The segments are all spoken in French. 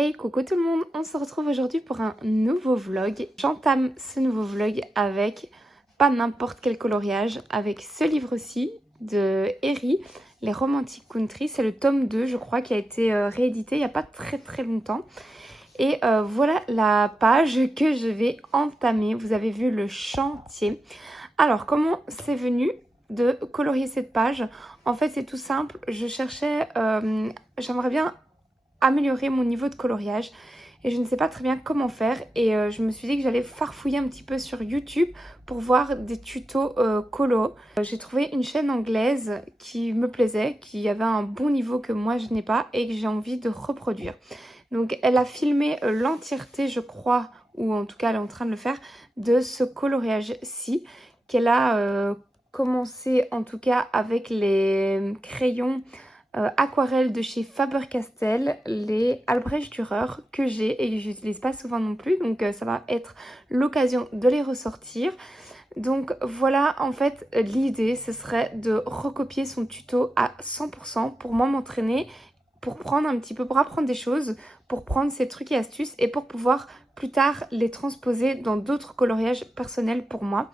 Hey, coucou tout le monde, on se retrouve aujourd'hui pour un nouveau vlog. J'entame ce nouveau vlog avec pas n'importe quel coloriage, avec ce livre-ci de Eri, Les Romantic Country. C'est le tome 2, je crois, qui a été réédité il n'y a pas très longtemps. Et voilà la page que je vais entamer. Vous avez vu le chantier. Alors, comment c'est venu de colorier cette page? En fait, c'est tout simple. J'aimerais bien améliorer mon niveau de coloriage et je ne sais pas très bien comment faire et je me suis dit que j'allais farfouiller un petit peu sur YouTube pour voir des tutos colo. J'ai trouvé une chaîne anglaise qui me plaisait, qui avait un bon niveau que moi je n'ai pas et que j'ai envie de reproduire. Donc elle a filmé l'entièreté, je crois, ou en tout cas elle est en train de le faire, de ce coloriage-ci qu'elle a commencé en tout cas avec les crayons aquarelles de chez Faber-Castell, les Albrecht Dürer que j'ai et que j'utilise pas souvent non plus, donc ça va être l'occasion de les ressortir. Donc voilà, en fait l'idée ce serait de recopier son tuto à 100% pour moi m'entraîner, pour prendre un petit peu, pour apprendre des choses, pour prendre ces trucs et astuces et pour pouvoir plus tard les transposer dans d'autres coloriages personnels pour moi.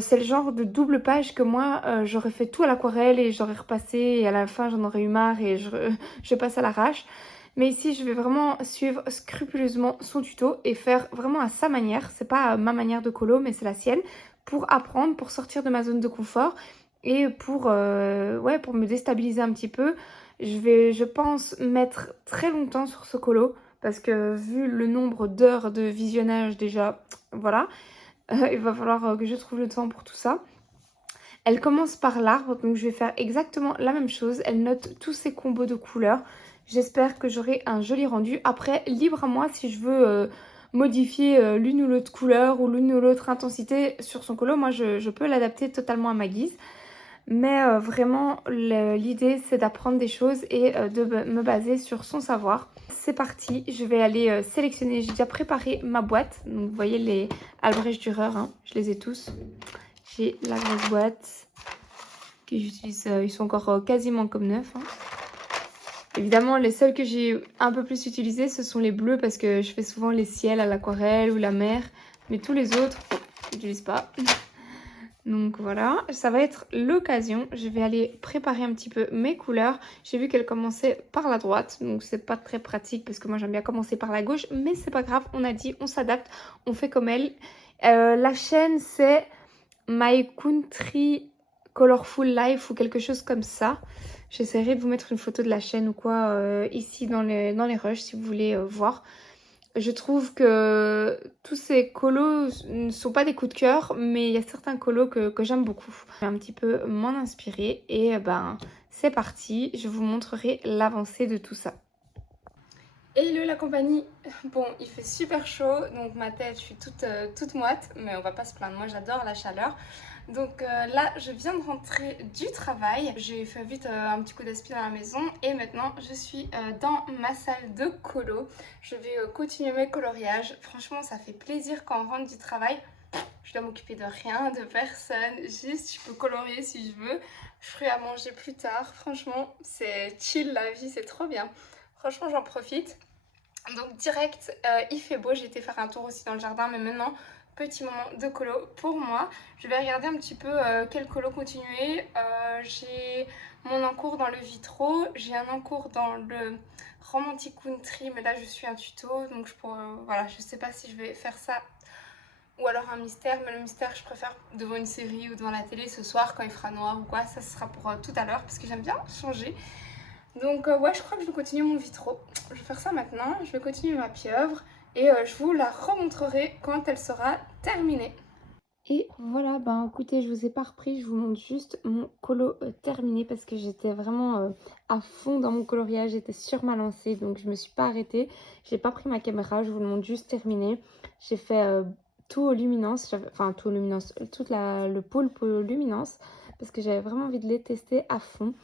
C'est le genre de double page que moi, j'aurais fait tout à l'aquarelle et j'aurais repassé et à la fin j'en aurais eu marre et je passe à l'arrache. Mais ici, je vais vraiment suivre scrupuleusement son tuto et faire vraiment à sa manière. C'est pas ma manière de colo, mais c'est la sienne. Pour apprendre, pour sortir de ma zone de confort et pour me déstabiliser un petit peu. Je vais, je pense, mettre très longtemps sur ce colo parce que vu le nombre d'heures de visionnage déjà, voilà. Il va falloir que je trouve le temps pour tout ça. Elle commence par l'arbre, donc je vais faire exactement la même chose. Elle note tous ses combos de couleurs. J'espère que j'aurai un joli rendu. Après, libre à moi si je veux modifier l'une ou l'autre couleur ou l'une ou l'autre intensité sur son colo. Moi, je peux l'adapter totalement à ma guise. Mais vraiment, l'idée, c'est d'apprendre des choses et de me baser sur son savoir. C'est parti, je vais aller sélectionner. J'ai déjà préparé ma boîte. Donc, vous voyez les Albrecht Dürer, hein, je les ai tous. J'ai la grosse boîte que j'utilise. Ils sont encore quasiment comme neufs. Hein. Évidemment, les seuls que j'ai un peu plus utilisés, ce sont les bleus parce que je fais souvent les ciels à l'aquarelle ou la mer. Mais tous les autres, je n'utilise pas. Donc voilà, ça va être l'occasion. Je vais aller préparer un petit peu mes couleurs. J'ai vu qu'elle commençait par la droite, donc c'est pas très pratique parce que moi j'aime bien commencer par la gauche. Mais c'est pas grave, on a dit, on s'adapte, on fait comme elle. La chaîne c'est My Country Colorful Life ou quelque chose comme ça. J'essaierai de vous mettre une photo de la chaîne ou quoi ici dans les rushs si vous voulez voir. Je trouve que tous ces colos ne sont pas des coups de cœur, mais il y a certains colos que j'aime beaucoup. Je vais un petit peu m'en inspirer et ben c'est parti, je vous montrerai l'avancée de tout ça. Hello la compagnie. Bon, il fait super chaud, donc ma tête, je suis toute moite, mais on va pas se plaindre, moi j'adore la chaleur. Donc là, je viens de rentrer du travail. J'ai fait vite un petit coup d'aspi dans la maison et maintenant je suis dans ma salle de colo. Je vais continuer mes coloriages. Franchement, ça fait plaisir quand on rentre du travail. Je dois m'occuper de rien, de personne. Juste, je peux colorier si je veux. Je ferai à manger plus tard. Franchement, c'est chill la vie, c'est trop bien. Franchement, j'en profite. Donc direct, il fait beau. J'ai été faire un tour aussi dans le jardin, mais maintenant petit moment de colo pour moi. Je vais regarder un petit peu quel colo continuer. J'ai mon encours dans le vitro, j'ai un encours dans le romantic country, mais là je suis un tuto, donc voilà, je sais pas si je vais faire ça ou alors un mystère, mais le mystère je préfère devant une série ou devant la télé ce soir quand il fera noir ou quoi. Ça ce sera pour tout à l'heure parce que j'aime bien changer. Donc ouais, je crois que je vais continuer mon vitro. Je vais faire ça maintenant, je vais continuer ma pieuvre et je vous la remontrerai quand elle sera terminée. Et voilà, ben écoutez, je vous ai pas repris, je vous montre juste mon colo terminé parce que j'étais vraiment à fond dans mon coloriage, j'étais sur ma lancée, donc je me suis pas arrêtée. J'ai pas pris ma caméra, je vous le montre juste terminé. J'ai fait tout aux luminances, enfin tout aux luminances, le pôle luminance parce que j'avais vraiment envie de les tester à fond.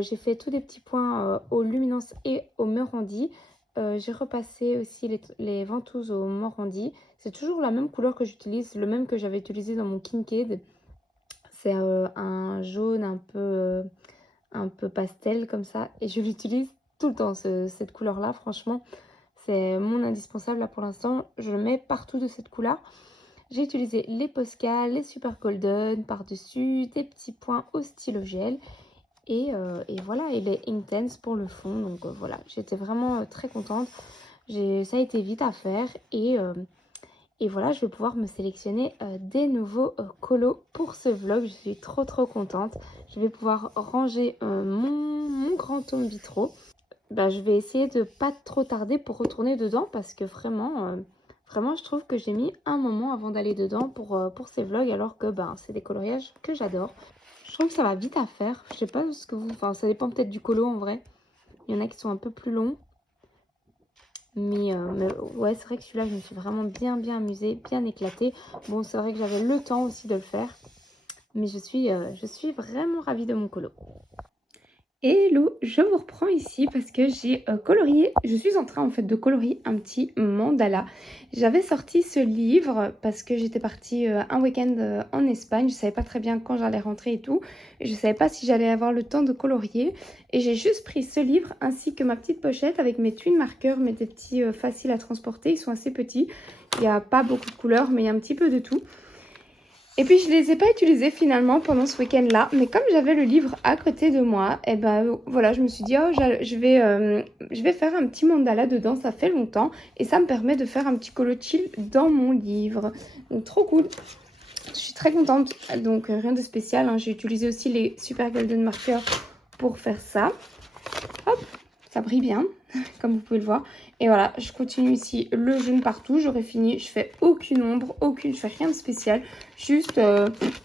J'ai fait tous des petits points aux luminances et au Morandi. J'ai repassé aussi les ventouses au Morandi. C'est toujours la même couleur que j'utilise, le même que j'avais utilisé dans mon Kincaid. C'est un jaune un peu pastel comme ça. Et je l'utilise tout le temps, cette couleur-là. Franchement, C'est mon indispensable là pour l'instant. Je le mets partout de cette couleur. J'ai utilisé les Posca, les Super Golden par-dessus, des petits points au stylo gel. Et voilà, et les Intense pour le fond. Donc voilà, j'étais vraiment très contente. Ça a été vite à faire. Et voilà, je vais pouvoir me sélectionner des nouveaux colos pour ce vlog. Je suis trop contente. Je vais pouvoir ranger mon grand tome vitro. Bah, je vais essayer de pas trop tarder pour retourner dedans parce que vraiment, vraiment je trouve que j'ai mis un moment avant d'aller dedans pour ces vlogs alors que bah, c'est des coloriages que j'adore. Je trouve que ça va vite à faire. Je sais pas ce que vous... Enfin, ça dépend peut-être du colo en vrai. Il y en a qui sont un peu plus longs. Mais ouais, c'est vrai que celui-là, je me suis vraiment bien amusée, bien éclatée. Bon, c'est vrai que j'avais le temps aussi de le faire. Mais je suis vraiment ravie de mon colo. Hello, je vous reprends ici parce que j'ai colorié, je suis en train en fait de colorier un petit mandala. J'avais sorti ce livre parce que j'étais partie un week-end en Espagne, je savais pas très bien quand j'allais rentrer et tout. Je savais pas si j'allais avoir le temps de colorier et j'ai juste pris ce livre ainsi que ma petite pochette avec mes twin marqueurs, mais des petits faciles à transporter, ils sont assez petits. Il n'y a pas beaucoup de couleurs mais il y a un petit peu de tout. Et puis je les ai pas utilisés finalement pendant ce week-end-là, mais comme j'avais le livre à côté de moi, et ben voilà, je me suis dit oh je vais faire un petit mandala dedans, ça fait longtemps et ça me permet de faire un petit colo chill dans mon livre. Donc trop cool. Je suis très contente. Donc rien de spécial, hein. J'ai utilisé aussi les Super Golden Markers pour faire ça. Hop, ça brille bien, comme vous pouvez le voir. Et voilà, je continue ici le jaune partout. J'aurai fini, je fais aucune ombre, je fais rien de spécial. Juste,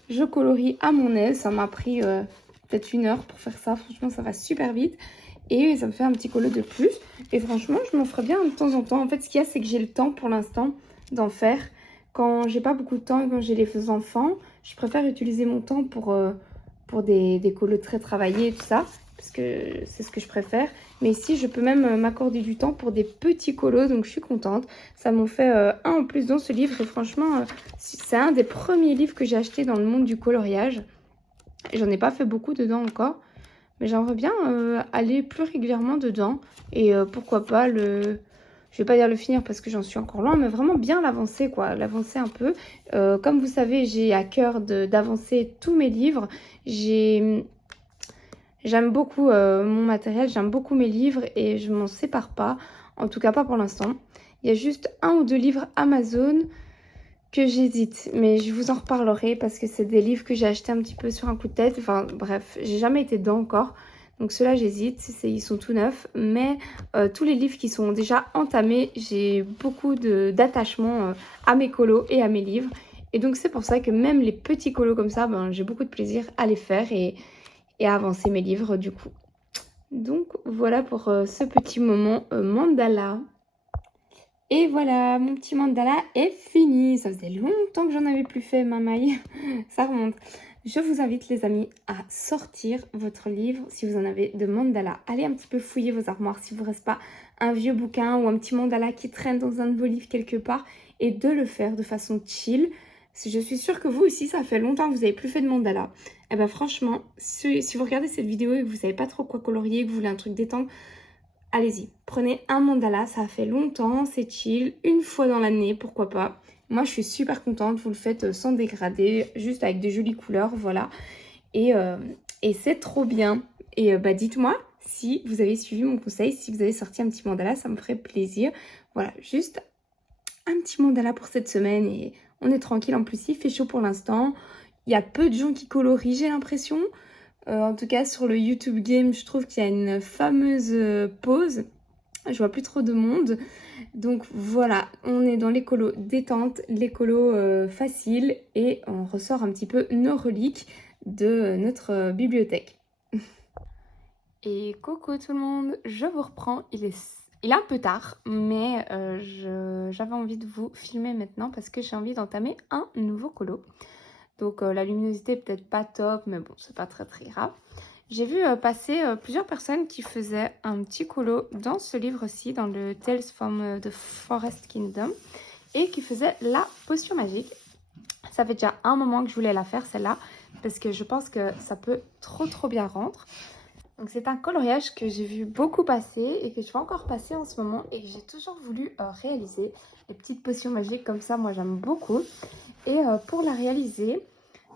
je colorie à mon aise. Ça m'a pris peut-être 1 heure pour faire ça. Franchement, ça va super vite. Et ça me fait un petit colo de plus. Et franchement, je m'en ferai bien de temps en temps. En fait, ce qu'il y a, c'est que j'ai le temps pour l'instant d'en faire. Quand j'ai pas beaucoup de temps et quand j'ai les enfants, je préfère utiliser mon temps pour des colos très travaillés et tout ça. Parce que c'est ce que je préfère. Mais ici, je peux même m'accorder du temps pour des petits colos, donc je suis contente. Ça m'en fait un en plus dans ce livre. Et franchement, c'est un des premiers livres que j'ai acheté dans le monde du coloriage. J'en ai pas fait beaucoup dedans encore. Mais j'aimerais bien aller plus régulièrement dedans. Et pourquoi pas le... Je vais pas dire le finir parce que j'en suis encore loin, mais vraiment bien l'avancer, quoi. L'avancer un peu. Comme vous savez, j'ai à cœur d'avancer tous mes livres. J'aime beaucoup mon matériel, j'aime beaucoup mes livres et je m'en sépare pas. En tout cas, pas pour l'instant. Il y a juste 1 ou 2 livres Amazon que j'hésite. Mais je vous en reparlerai parce que c'est des livres que j'ai achetés un petit peu sur un coup de tête. Enfin, bref, j'ai jamais été dedans encore. Donc ceux-là, j'hésite. Ils sont tout neufs. Mais tous les livres qui sont déjà entamés, j'ai beaucoup d'attachement à mes colos et à mes livres. Et donc c'est pour ça que même les petits colos comme ça, ben, j'ai beaucoup de plaisir à les faire et à avancer mes livres du coup. Donc voilà pour ce petit moment mandala. Et voilà, mon petit mandala est fini. Ça faisait longtemps que j'en avais plus fait, ma maille. Ça remonte. Je vous invite les amis à sortir votre livre si vous en avez de mandala. Allez un petit peu fouiller vos armoires s'il ne vous reste pas un vieux bouquin ou un petit mandala qui traîne dans un de vos livres quelque part et de le faire de façon chill. Je suis sûre que vous aussi, ça fait longtemps que vous n'avez plus fait de mandala. Et ben franchement, si vous regardez cette vidéo et que vous ne savez pas trop quoi colorier, que vous voulez un truc détente, allez-y. Prenez un mandala, ça fait longtemps, c'est chill, une fois dans l'année, pourquoi pas. Moi, je suis super contente, vous le faites sans dégrader, juste avec des jolies couleurs, voilà. Et c'est trop bien. Et bah dites-moi si vous avez suivi mon conseil, si vous avez sorti un petit mandala, ça me ferait plaisir. Voilà, juste un petit mandala pour cette semaine et on est tranquille. En plus, il fait chaud pour l'instant. Il y a peu de gens qui colorient, j'ai l'impression. En tout cas, sur le YouTube Game, je trouve qu'il y a une fameuse pause. Je vois plus trop de monde. Donc voilà, on est dans les colos détente, les colos faciles. Et on ressort un petit peu nos reliques de notre bibliothèque. Et coucou tout le monde, je vous reprends. Il est un peu tard, mais j'avais envie de vous filmer maintenant parce que j'ai envie d'entamer un nouveau colo. Donc la luminosité est peut-être pas top, mais bon, c'est pas très grave. J'ai vu passer plusieurs personnes qui faisaient un petit colo dans ce livre-ci, dans le Tales from the Forest Kingdom, et qui faisaient la potion magique. Ça fait déjà un moment que je voulais la faire, celle-là, parce que je pense que ça peut trop bien rendre. Donc c'est un coloriage que j'ai vu beaucoup passer et que je vais encore passer en ce moment et que j'ai toujours voulu réaliser. Les petites potions magiques comme ça, moi j'aime beaucoup. Et pour la réaliser,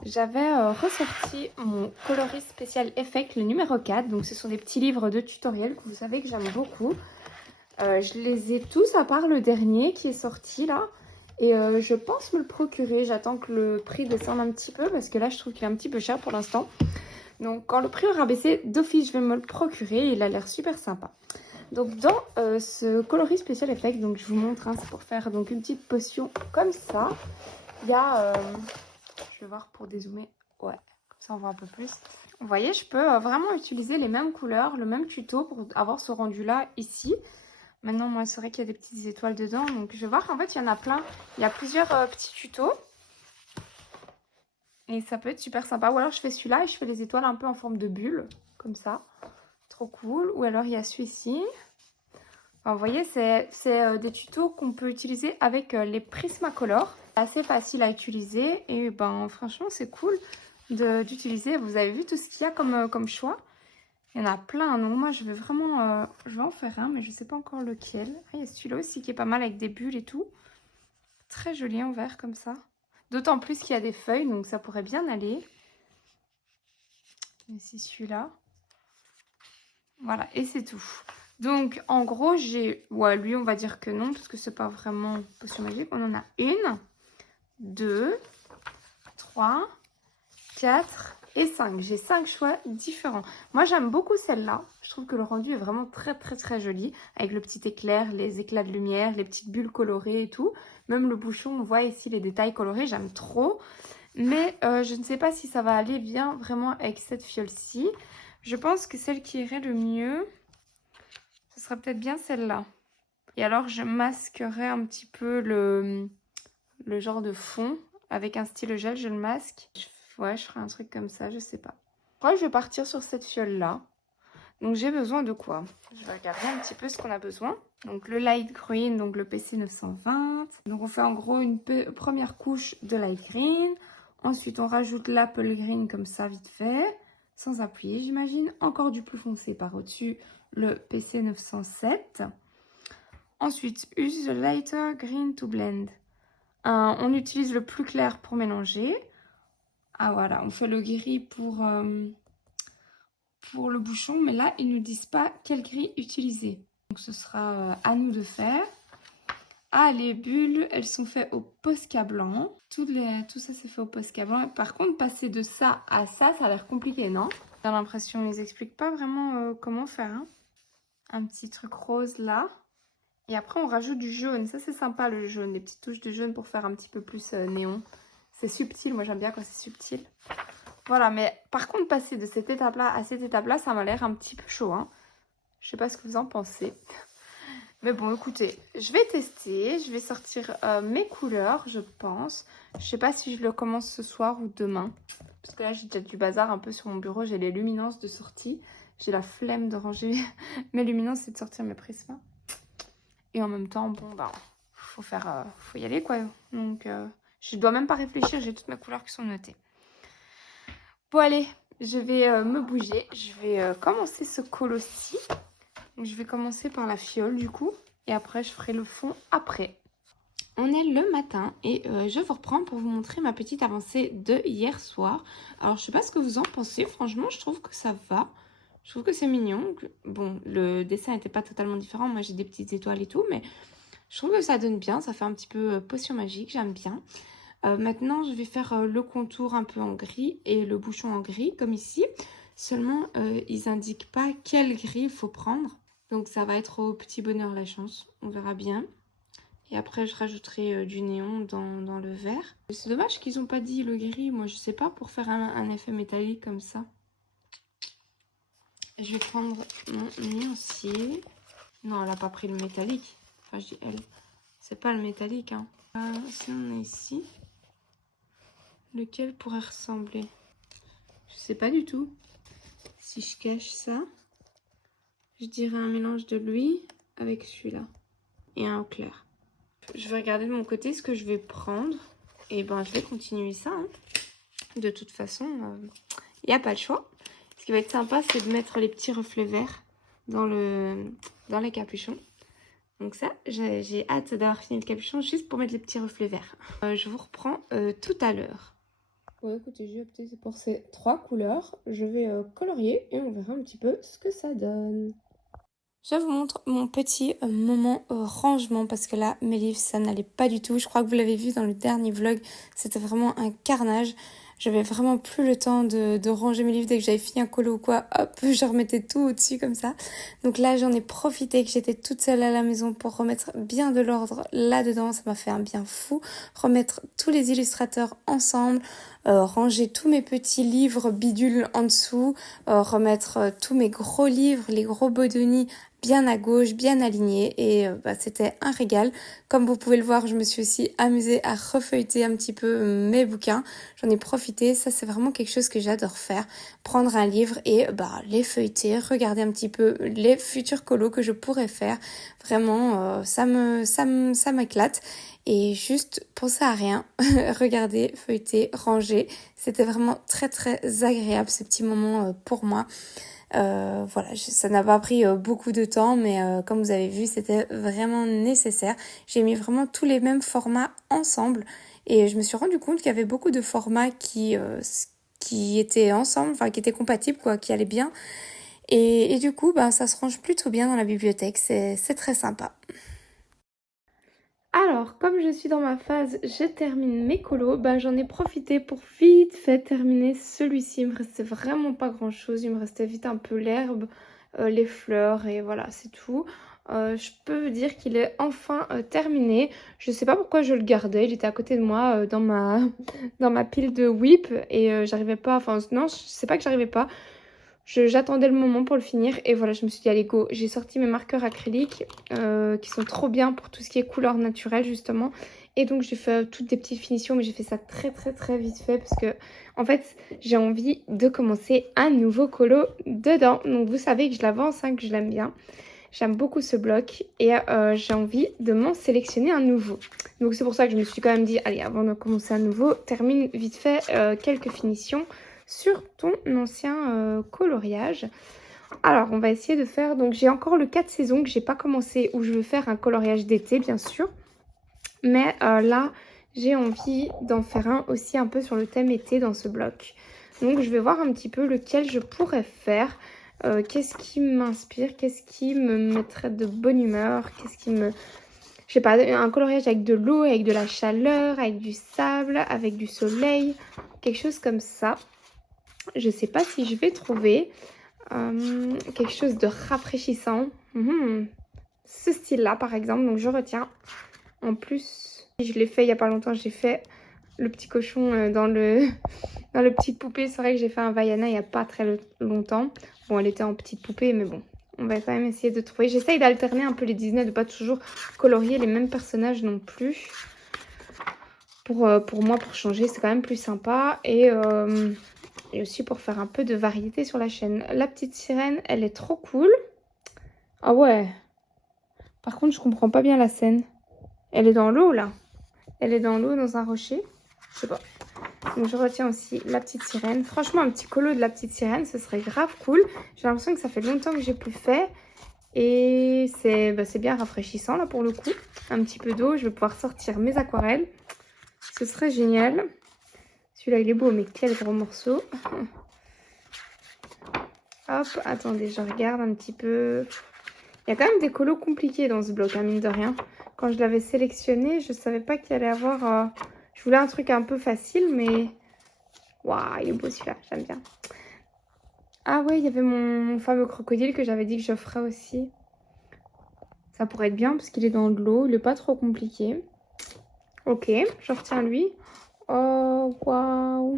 j'avais ressorti mon coloris spécial effect, le numéro 4. Donc ce sont des petits livres de tutoriels que vous savez que j'aime beaucoup. Je les ai tous à part le dernier qui est sorti là. Et je pense me le procurer. J'attends que le prix descende un petit peu parce que là je trouve qu'il est un petit peu cher pour l'instant. Donc quand le prix aura baissé, d'office je vais me le procurer. Il a l'air super sympa. Donc dans ce coloris spécial effect, donc je vous montre, hein, c'est pour faire donc une petite potion comme ça. Il y a, je vais voir pour dézoomer, ouais, comme ça on voit un peu plus. Vous voyez, je peux vraiment utiliser les mêmes couleurs, le même tuto pour avoir ce rendu là ici. Maintenant, moi, c'est vrai qu'il y a des petites étoiles dedans, donc je vais voir. En fait, il y en a plein. Il y a plusieurs petits tutos. Et ça peut être super sympa. Ou alors, je fais celui-là et je fais les étoiles un peu en forme de bulle, comme ça. Trop cool. Ou alors, il y a celui-ci. Enfin, vous voyez, c'est des tutos qu'on peut utiliser avec les Prismacolor. C'est assez facile à utiliser. Et ben, franchement, c'est cool d'utiliser. Vous avez vu tout ce qu'il y a comme choix. Il y en a plein, donc moi je vais vraiment, je vais en faire un, mais je ne sais pas encore lequel. Ah, il y a celui-là aussi qui est pas mal avec des bulles et tout. Très joli en vert comme ça. D'autant plus qu'il y a des feuilles, donc ça pourrait bien aller. Ici celui-là. Voilà, et c'est tout. Donc en gros, j'ai... Ouais, lui on va dire que non, parce que c'est pas vraiment potion magique. On en a 1, 2, 3, 4... et 5. J'ai 5 choix différents. Moi, j'aime beaucoup celle-là. Je trouve que le rendu est vraiment très joli. Avec le petit éclair, les éclats de lumière, les petites bulles colorées et tout. Même le bouchon, on voit ici les détails colorés. J'aime trop. Mais je ne sais pas si ça va aller bien vraiment avec cette fiole-ci. Je pense que celle qui irait le mieux, ce serait peut-être bien celle-là. Et alors, je masquerai un petit peu le genre de fond. Avec un stylo gel, je le masque. Ouais, je ferai un truc comme ça, je sais pas. Moi, je vais partir sur cette fiole-là. Donc, j'ai besoin de quoi? Je vais regarder un petit peu ce qu'on a besoin. Donc, le light green, donc le PC 920. Donc, on fait en gros une première couche de light green. Ensuite, on rajoute l'apple green comme ça, vite fait. Sans appuyer, j'imagine. Encore du plus foncé par au-dessus, le PC 907. Ensuite, use the lighter green to blend. On utilise le plus clair pour mélanger. Ah voilà, on fait le gris pour le bouchon, mais là, ils ne nous disent pas quel gris utiliser. Donc ce sera à nous de faire. Ah, les bulles, elles sont faites au Posca blanc. Tout ça, c'est fait au Posca blanc. Par contre, passer de ça à ça, ça a l'air compliqué, non? J'ai l'impression qu'ils n'expliquent pas vraiment comment faire. Hein. Un petit truc rose là. Et après, on rajoute du jaune. Ça, c'est sympa, le jaune. Des petites touches de jaune pour faire un petit peu plus néon. C'est subtil. Moi, j'aime bien quand c'est subtil. Voilà, mais par contre, passer de cette étape-là à cette étape-là, ça m'a l'air un petit peu chaud. Hein. Je sais pas ce que vous en pensez. Mais bon, écoutez, je vais tester. Je vais sortir mes couleurs, je pense. Je sais pas si je le commence ce soir ou demain. Parce que là, j'ai déjà du bazar un peu sur mon bureau. J'ai les luminances de sortie. J'ai la flemme de ranger mes luminances et de sortir mes prismes. Et en même temps, bon, bah, faut y aller, quoi. Donc, je dois même pas réfléchir. J'ai toutes mes couleurs qui sont notées. Bon, allez, je vais me bouger. Je vais commencer ce colo-ci. Je vais commencer par la fiole, du coup. Et après, je ferai le fond après. On est le matin et je vous reprends pour vous montrer ma petite avancée de hier soir. Alors, je sais pas ce que vous en pensez. Franchement, je trouve que ça va. Je trouve que c'est mignon. Bon, le dessin n'était pas totalement différent. Moi, j'ai des petites étoiles et tout. Mais je trouve que ça donne bien. Ça fait un petit peu potion magique. J'aime bien. Maintenant, je vais faire le contour un peu en gris et le bouchon en gris, comme ici. Seulement, ils n'indiquent pas quel gris il faut prendre. Donc, ça va être au petit bonheur la chance. On verra bien. Et après, je rajouterai du néon dans le vert. C'est dommage qu'ils n'ont pas dit le gris. Moi, je sais pas, pour faire un effet métallique comme ça. Je vais prendre mon nuancier. Non, elle n'a pas pris le métallique. Enfin, je dis elle. C'est pas le métallique, hein. Si on est ici... Lequel pourrait ressembler? Je sais pas du tout. Si je cache ça, je dirais un mélange de lui avec celui-là. Et un au clair. Je vais regarder de mon côté ce que je vais prendre. Et ben je vais continuer ça. Hein. De toute façon, il n'y a pas le choix. Ce qui va être sympa, c'est de mettre les petits reflets verts dans les capuchons. Donc ça, j'ai hâte d'avoir fini le capuchon juste pour mettre les petits reflets verts. Je vous reprends tout à l'heure. Ouais, écoutez, j'ai opté pour ces 3 couleurs. Je vais colorier et on verra un petit peu ce que ça donne. Je vous montre mon petit moment rangement parce que là, mes livres, ça n'allait pas du tout. Je crois que vous l'avez vu dans le dernier vlog, c'était vraiment un carnage. J'avais vraiment plus le temps de ranger mes livres dès que j'avais fini un colo ou quoi. Hop, je remettais tout au-dessus comme ça. Donc là, j'en ai profité que j'étais toute seule à la maison pour remettre bien de l'ordre là-dedans. Ça m'a fait un bien fou. Remettre tous les illustrateurs ensemble, ranger tous mes petits livres bidules en dessous, remettre tous mes gros livres, les gros Bodoni bien à gauche, bien alignés et c'était un régal. Comme vous pouvez le voir, je me suis aussi amusée à refeuilleter un petit peu mes bouquins. J'en ai profité, ça c'est vraiment quelque chose que j'adore faire. Prendre un livre et les feuilleter, regarder un petit peu les futurs colos que je pourrais faire. Vraiment, ça m'éclate. Et juste penser à rien, regarder, feuilleter, ranger. C'était vraiment très très agréable ce petit moment pour moi. Voilà, ça n'a pas pris beaucoup de temps, mais comme vous avez vu, c'était vraiment nécessaire. J'ai mis vraiment tous les mêmes formats ensemble et je me suis rendu compte qu'il y avait beaucoup de formats qui étaient ensemble, enfin qui étaient compatibles, quoi, qui allaient bien. Et du coup, ça se range plutôt bien dans la bibliothèque, c'est très sympa. Alors, comme je suis dans ma phase, je termine mes colos, j'en ai profité pour vite fait terminer celui-ci. Il me restait vraiment pas grand chose, il me restait vite un peu l'herbe, les fleurs et voilà, c'est tout. Je peux dire qu'il est enfin terminé. Je sais pas pourquoi je le gardais, il était à côté de moi dans ma pile de whip et j'arrivais pas, enfin non, je sais pas que j'arrivais pas. J'attendais le moment pour le finir et voilà, je me suis dit allez go, j'ai sorti mes marqueurs acryliques qui sont trop bien pour tout ce qui est couleur naturelle justement, et donc j'ai fait toutes des petites finitions, mais j'ai fait ça très très très vite fait parce que en fait j'ai envie de commencer un nouveau colo dedans. Donc vous savez que je l'avance, que je l'aime bien, j'aime beaucoup ce bloc et j'ai envie de m'en sélectionner un nouveau. Donc c'est pour ça que je me suis quand même dit allez, avant de commencer un nouveau, termine vite fait quelques finitions sur ton ancien coloriage. Alors on va essayer de faire, donc j'ai encore le 4 saisons que j'ai pas commencé, où je veux faire un coloriage d'été bien sûr, mais là j'ai envie d'en faire un aussi un peu sur le thème été dans ce bloc. Donc je vais voir un petit peu lequel je pourrais faire, qu'est-ce qui m'inspire, qu'est-ce qui me mettrait de bonne humeur, qu'est-ce qui me... Je sais pas, un coloriage avec de l'eau, avec de la chaleur, avec du sable, avec du soleil, quelque chose comme ça. Je sais pas si je vais trouver quelque chose de rafraîchissant. Ce style-là, par exemple. Donc, je retiens. En plus, je l'ai fait il y a pas longtemps. J'ai fait le petit cochon dans le petit poupée. C'est vrai que j'ai fait un Vaiana il y a pas très longtemps. Bon, elle était en petite poupée, mais bon. On va quand même essayer de trouver. J'essaye d'alterner un peu les Disney, de pas toujours colorier les mêmes personnages non plus. Pour moi, pour changer, c'est quand même plus sympa. Et aussi pour faire un peu de variété sur la chaîne. La petite sirène, elle est trop cool. Ah ouais. Par contre, je comprends pas bien la scène. Elle est dans l'eau, là. Elle est dans l'eau, dans un rocher. Je sais pas. Donc, je retiens aussi la petite sirène. Franchement, un petit colo de la petite sirène, ce serait grave cool. J'ai l'impression que ça fait longtemps que j'ai plus fait. Et c'est bien rafraîchissant, là, pour le coup. Un petit peu d'eau. Je vais pouvoir sortir mes aquarelles. Ce serait génial. Celui-là, il est beau, mais quel gros morceau. Hop, attendez, je regarde un petit peu. Il y a quand même des colos compliqués dans ce bloc, mine de rien. Quand je l'avais sélectionné, je savais pas qu'il allait avoir... Je voulais un truc un peu facile, mais... Waouh, il est beau celui-là, j'aime bien. Ah ouais, il y avait mon fameux crocodile que j'avais dit que je ferais aussi. Ça pourrait être bien parce qu'il est dans de l'eau, il est pas trop compliqué. Ok, je retiens lui. Oh, waouh.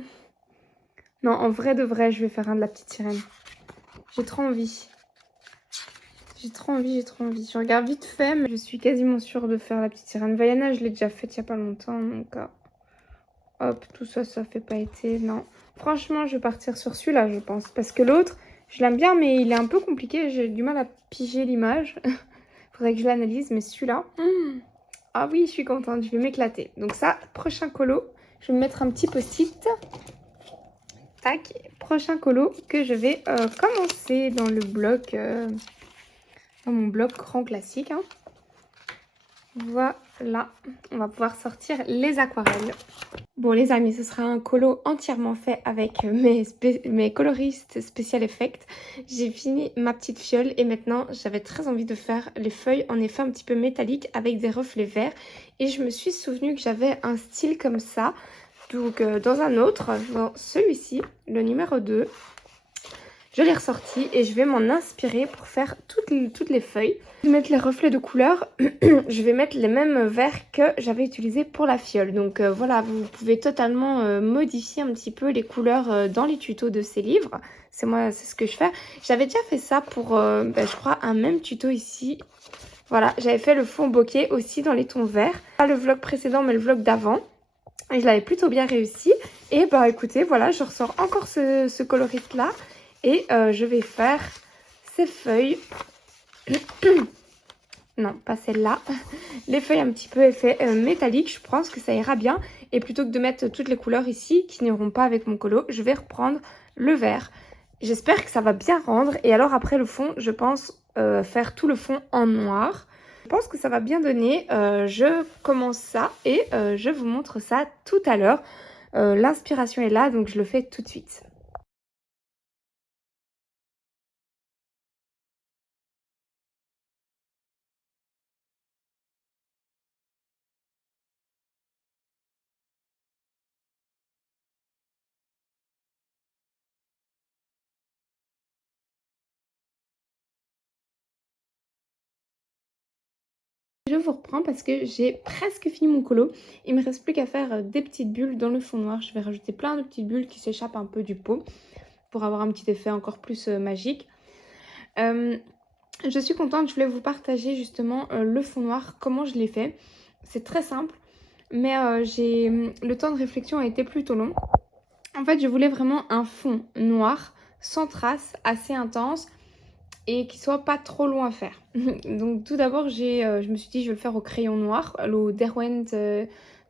Non, en vrai de vrai, je vais faire un de la petite sirène. J'ai trop envie. J'ai trop envie. Je regarde vite fait, mais je suis quasiment sûre de faire la petite sirène. Vaiana, je l'ai déjà faite il n'y a pas longtemps, donc... hop, tout ça, ça fait pas été, non. Franchement, je vais partir sur celui-là, je pense. Parce que l'autre, je l'aime bien, mais il est un peu compliqué. J'ai du mal à piger l'image. Faudrait que je l'analyse, mais celui-là... Ah oui, je suis contente, je vais m'éclater. Donc ça, prochain colo, je vais me mettre un petit post-it. tac, prochain colo que je vais commencer dans le bloc, dans mon bloc grand classique. Hein. Voilà, on va pouvoir sortir les aquarelles. Bon les amis, ce sera un colo entièrement fait avec mes coloristes Special Effects. J'ai fini ma petite fiole et maintenant j'avais très envie de faire les feuilles en effet un petit peu métallique avec des reflets verts. Et je me suis souvenu que j'avais un style comme ça. Donc dans un autre, dans celui-ci, le numéro 2, je l'ai ressorti et je vais m'en inspirer pour faire toutes les feuilles. Je vais mettre les reflets de couleur, je vais mettre les mêmes verts que j'avais utilisés pour la fiole. Donc voilà, vous pouvez totalement modifier un petit peu les couleurs dans les tutos de ces livres. C'est ce que je fais. J'avais déjà fait ça pour, je crois, un même tuto ici. Voilà, j'avais fait le fond bokeh aussi dans les tons verts. Pas le vlog précédent, mais le vlog d'avant. Et je l'avais plutôt bien réussi. Et bah écoutez, voilà, je ressors encore ce coloriste là. Et je vais faire ces feuilles. Non, pas celle-là. Les feuilles un petit peu effet métallique, je pense que ça ira bien. Et plutôt que de mettre toutes les couleurs ici, qui n'iront pas avec mon colo, je vais reprendre le vert. J'espère que ça va bien rendre. Et alors après le fond, je pense faire tout le fond en noir. Je pense que ça va bien donner. Je commence ça et je vous montre ça tout à l'heure. L'inspiration est là, donc je le fais tout de suite. Je vous reprends parce que j'ai presque fini mon colo. Il me reste plus qu'à faire des petites bulles dans le fond noir. Je vais rajouter plein de petites bulles qui s'échappent un peu du pot pour avoir un petit effet encore plus magique. Je suis contente, je voulais vous partager justement le fond noir, comment je l'ai fait. C'est très simple, mais le temps de réflexion a été plutôt long. En fait, je voulais vraiment un fond noir, sans traces, assez intense et qui soit pas trop long à faire. Donc tout d'abord, je me suis dit je vais le faire au crayon noir, au Derwent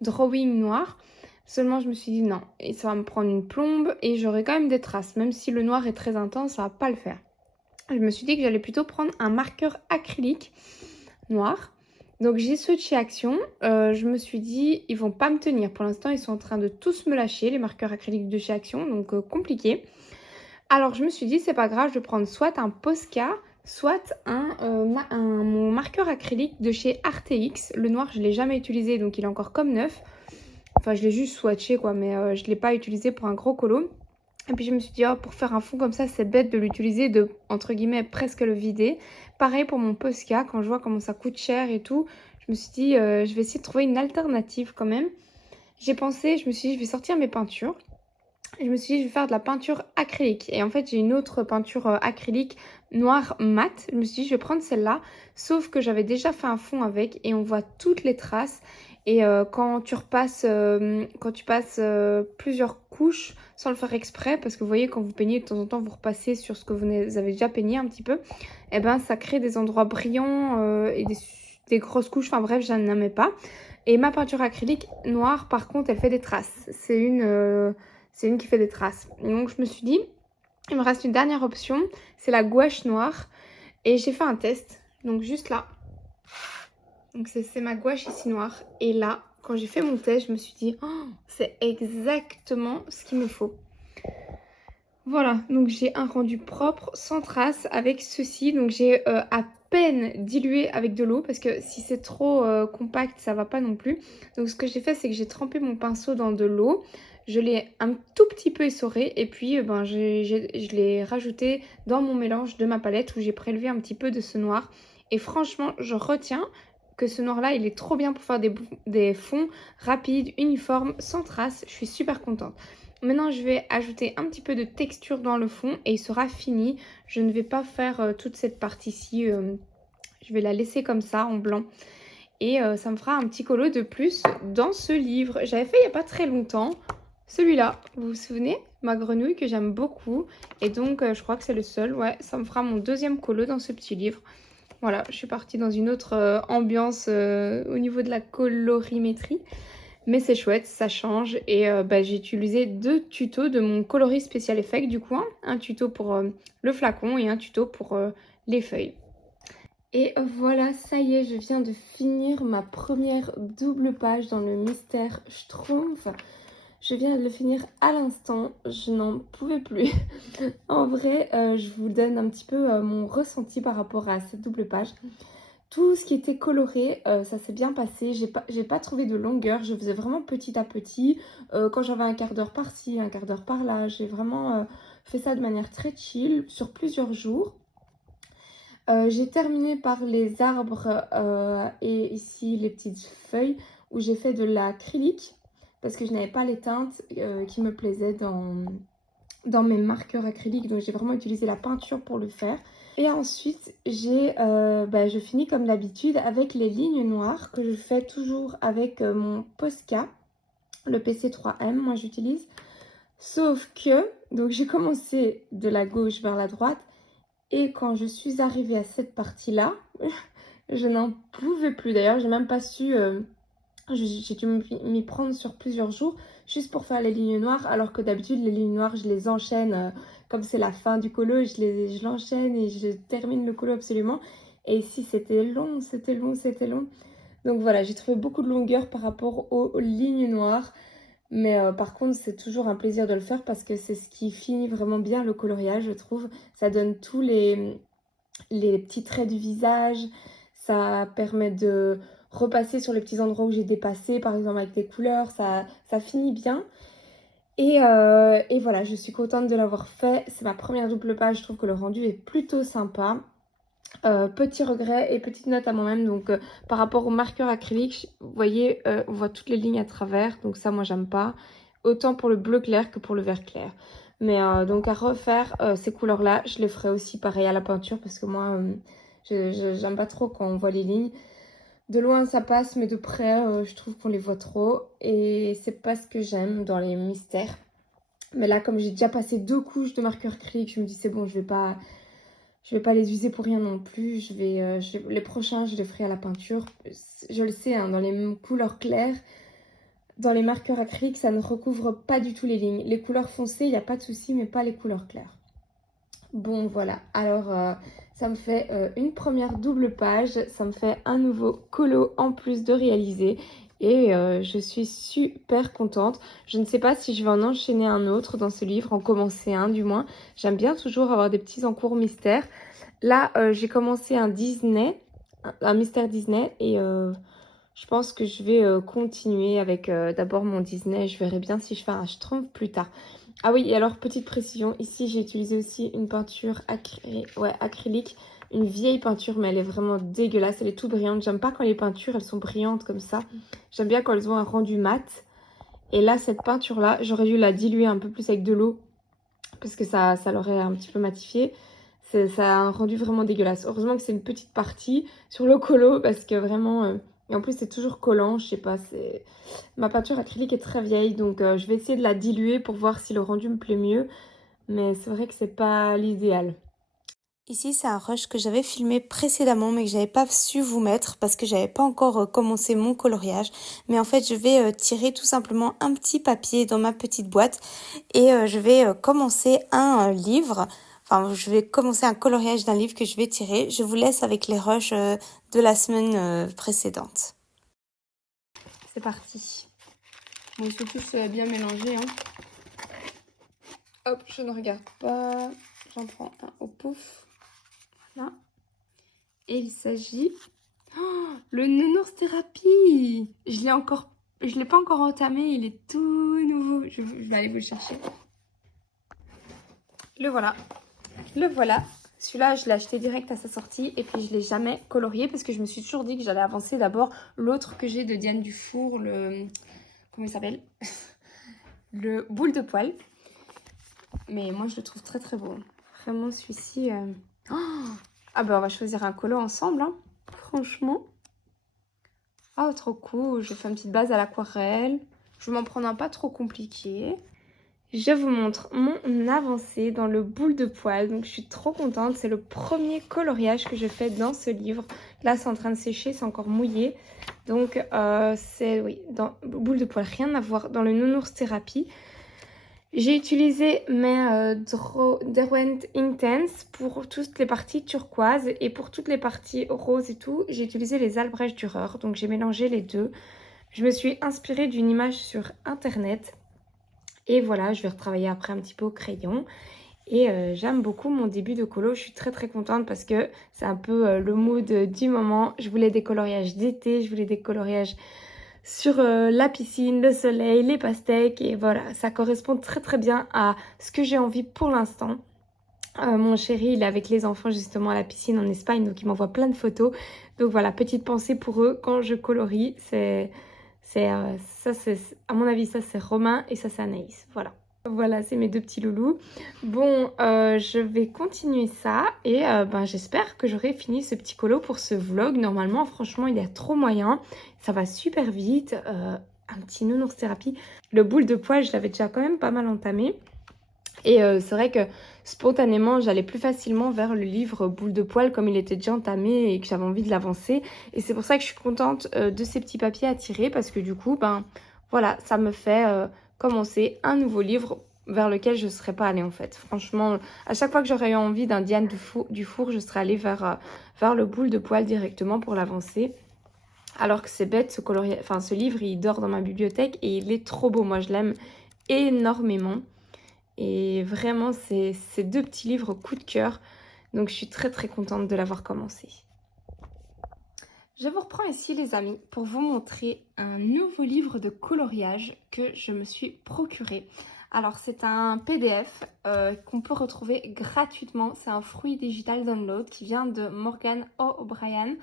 Drawing noir. Seulement je me suis dit non, et ça va me prendre une plombe et j'aurai quand même des traces. Même si le noir est très intense, ça va pas le faire. Je me suis dit que j'allais plutôt prendre un marqueur acrylique noir. Donc j'ai switché Action. Je me suis dit ils vont pas me tenir. Pour l'instant ils sont en train de tous me lâcher, les marqueurs acryliques de chez Action, donc compliqué. Alors je me suis dit c'est pas grave, je vais prendre soit un Posca, soit mon marqueur acrylique de chez Arteix. Le noir je l'ai jamais utilisé donc il est encore comme neuf. Enfin je l'ai juste swatché quoi, mais je l'ai pas utilisé pour un gros colo. Et puis je me suis dit oh, pour faire un fond comme ça c'est bête de l'utiliser, de entre guillemets presque le vider. Pareil pour mon Posca, quand je vois comment ça coûte cher et tout, je me suis dit je vais essayer de trouver une alternative quand même. J'ai pensé, je me suis dit je vais sortir mes peintures. Je me suis dit, je vais faire de la peinture acrylique. Et en fait, j'ai une autre peinture acrylique noire mat. Je me suis dit, je vais prendre celle-là. Sauf que j'avais déjà fait un fond avec et on voit toutes les traces. Et quand tu passes plusieurs couches sans le faire exprès, parce que vous voyez, quand vous peignez, de temps en temps, vous repassez sur ce que vous avez déjà peigné un petit peu, et ben ça crée des endroits brillants et des grosses couches. Enfin bref, je n'en aimais pas. Et ma peinture acrylique noire, par contre, elle fait des traces. C'est une qui fait des traces. Donc je me suis dit, il me reste une dernière option, c'est la gouache noire. Et j'ai fait un test, donc juste là. Donc c'est ma gouache ici noire. Et là, quand j'ai fait mon test, je me suis dit, oh, c'est exactement ce qu'il me faut. Voilà, donc j'ai un rendu propre, sans traces, avec ceci. Donc j'ai à peine dilué avec de l'eau, parce que si c'est trop compact, ça va pas non plus. Donc ce que j'ai fait, c'est que j'ai trempé mon pinceau dans de l'eau. Je l'ai un tout petit peu essoré et puis je l'ai rajouté dans mon mélange de ma palette où j'ai prélevé un petit peu de ce noir. Et franchement, je retiens que ce noir-là, il est trop bien pour faire des fonds rapides, uniformes, sans traces. Je suis super contente. Maintenant, je vais ajouter un petit peu de texture dans le fond et il sera fini. Je ne vais pas faire toute cette partie-ci. Je vais la laisser comme ça, en blanc. Et ça me fera un petit colo de plus dans ce livre. J'avais fait il n'y a pas très longtemps. Celui-là, vous vous souvenez? Ma grenouille que j'aime beaucoup. Et donc, je crois que c'est le seul. Ouais, ça me fera mon deuxième colo dans ce petit livre. Voilà, je suis partie dans une autre ambiance au niveau de la colorimétrie. Mais c'est chouette, ça change. Et j'ai utilisé 2 tutos de mon coloris Special Effect du coup. Hein. Un tuto pour le flacon et un tuto pour les feuilles. Et voilà, ça y est, je viens de finir ma première double page dans le mystère Schtroumpf. Je viens de le finir à l'instant, je n'en pouvais plus. En vrai, je vous donne un petit peu mon ressenti par rapport à cette double page. Tout ce qui était coloré, ça s'est bien passé. J'ai pas trouvé de longueur, je faisais vraiment petit à petit. Quand j'avais un quart d'heure par-ci, un quart d'heure par-là, j'ai vraiment fait ça de manière très chill sur plusieurs jours. J'ai terminé par les arbres et ici les petites feuilles où j'ai fait de l'acrylique parce que je n'avais pas les teintes qui me plaisaient dans mes marqueurs acryliques, donc j'ai vraiment utilisé la peinture pour le faire. Et ensuite je finis comme d'habitude avec les lignes noires que je fais toujours avec mon Posca, le PC3M moi j'utilise. Sauf que, donc j'ai commencé de la gauche vers la droite et quand je suis arrivée à cette partie-là, je n'en pouvais plus. D'ailleurs, j'ai même pas su... j'ai dû m'y prendre sur plusieurs jours juste pour faire les lignes noires. Alors que d'habitude, les lignes noires, je les enchaîne. Comme c'est la fin du colo, je l'enchaîne et je termine le colo absolument. Et ici, c'était long, c'était long, c'était long. Donc voilà, j'ai trouvé beaucoup de longueur par rapport aux lignes noires. Mais par contre, c'est toujours un plaisir de le faire parce que c'est ce qui finit vraiment bien le coloriage, je trouve. Ça donne tous les petits traits du visage. Ça permet de repasser sur les petits endroits où j'ai dépassé, par exemple avec des couleurs. Ça finit bien. Et voilà, je suis contente de l'avoir fait. C'est ma première double page. Je trouve que le rendu est plutôt sympa. Petit regret et petite note à moi-même, donc par rapport au marqueur acrylique, vous voyez, on voit toutes les lignes à travers, donc ça moi j'aime pas, autant pour le bleu clair que pour le vert clair. Mais donc à refaire ces couleurs là, je les ferai aussi pareil à la peinture parce que moi j'aime pas trop quand on voit les lignes. De loin ça passe, mais de près je trouve qu'on les voit trop et c'est pas ce que j'aime dans les mystères. Mais là comme j'ai déjà passé 2 couches de marqueur acrylique, je me dis c'est bon, je vais pas les user pour rien non plus. Les prochains, je les ferai à la peinture. Je le sais, hein, dans les couleurs claires, dans les marqueurs acryliques, ça ne recouvre pas du tout les lignes. Les couleurs foncées, il n'y a pas de souci, mais pas les couleurs claires. Bon, voilà. Alors, ça me fait une première double page. Ça me fait un nouveau colo en plus de réaliser. Et je suis super contente. Je ne sais pas si je vais en enchaîner un autre dans ce livre, en commencer un du moins. J'aime bien toujours avoir des petits encours mystères. Là, j'ai commencé un Disney, un mystère Disney. Et je pense que je vais continuer avec d'abord mon Disney. Je verrai bien si je fais un Schtroumpf plus tard. Ah oui, et alors petite précision, ici j'ai utilisé aussi une peinture acrylique. Une vieille peinture, mais elle est vraiment dégueulasse. Elle est toute brillante. J'aime pas quand les peintures, elles sont brillantes comme ça. J'aime bien quand elles ont un rendu mat. Et là, cette peinture-là, j'aurais dû la diluer un peu plus avec de l'eau. Parce que ça l'aurait un petit peu matifié. Ça a un rendu vraiment dégueulasse. Heureusement que c'est une petite partie sur le colo. Parce que vraiment... Et en plus, c'est toujours collant. Je sais pas, c'est... Ma peinture acrylique est très vieille. Donc, je vais essayer de la diluer pour voir si le rendu me plaît mieux. Mais c'est vrai que c'est pas l'idéal. Ici, c'est un rush que j'avais filmé précédemment, mais que j'avais pas su vous mettre parce que j'avais pas encore commencé mon coloriage. Mais en fait, je vais tirer tout simplement un petit papier dans ma petite boîte et je vais commencer un livre. Enfin, je vais commencer un coloriage d'un livre que je vais tirer. Je vous laisse avec les rushs de la semaine précédente. C'est parti. Bon, ils sont tous bien mélangés. Hein. Hop, je ne regarde pas. J'en prends un au pouf. Voilà. Et il s'agit... Oh, le nounours thérapie. Je l'ai pas encore entamé. Il est tout nouveau. Je vais aller vous le chercher. Le voilà. Le voilà. Celui-là, je l'ai acheté direct à sa sortie et puis je l'ai jamais colorié parce que je me suis toujours dit que j'allais avancer d'abord l'autre que j'ai de Diane Dufour, le... Comment il s'appelle? Le boule de poil. Mais moi, je le trouve très très beau. Vraiment, celui-ci... Oh, ah ben, on va choisir un colo ensemble, hein. Franchement. Oh, trop cool. Je fais une petite base à l'aquarelle. Je vais m'en prendre un pas trop compliqué. Je vous montre mon avancée dans le boule de poil. Donc, je suis trop contente. C'est le premier coloriage que je fais dans ce livre. Là, c'est en train de sécher. C'est encore mouillé. Donc c'est, oui, dans boule de poil, rien à voir. Dans le Nounours Thérapie, j'ai utilisé mes Derwent Intense pour toutes les parties turquoise et pour toutes les parties rose et tout, j'ai utilisé les Albrecht Dürer. Donc j'ai mélangé les deux. Je me suis inspirée d'une image sur internet et voilà, je vais retravailler après un petit peu au crayon. Et j'aime beaucoup mon début de colo, je suis très très contente parce que c'est un peu le mood du moment. Je voulais des coloriages d'été, je voulais des coloriages sur la piscine, le soleil, les pastèques et voilà, ça correspond très très bien à ce que j'ai envie pour l'instant. Mon chéri, il est avec les enfants justement à la piscine en Espagne, donc il m'envoie plein de photos. Donc voilà, petite pensée pour eux quand je colorie, ça c'est, à mon avis, ça c'est Romain et ça c'est Anaïs, voilà. Voilà, c'est mes deux petits loulous. Bon, je vais continuer ça et ben, j'espère que j'aurai fini ce petit colo pour ce vlog. Normalement, franchement, il y a trop moyen. Ça va super vite. Un petit nounours thérapie. Le boule de poil, je l'avais déjà quand même pas mal entamé. Et c'est vrai que spontanément, j'allais plus facilement vers le livre Boule de poil comme il était déjà entamé et que j'avais envie de l'avancer. Et c'est pour ça que je suis contente de ces petits papiers à tirer parce que du coup, ben voilà, ça me fait commencer un nouveau livre vers lequel je ne serais pas allée en fait. Franchement, à chaque fois que j'aurais eu envie d'un Diane du four, je serais allée vers le boule de poil directement pour l'avancer. Alors que c'est bête, ce livre, il dort dans ma bibliothèque et il est trop beau. Moi, je l'aime énormément. Et vraiment, c'est ces deux petits livres coup de cœur. Donc, je suis très très contente de l'avoir commencé. Je vous reprends ici, les amis, pour vous montrer un nouveau livre de coloriage que je me suis procuré. Alors, c'est un PDF qu'on peut retrouver gratuitement. C'est un fruit digital download qui vient de Morgan O'Brien.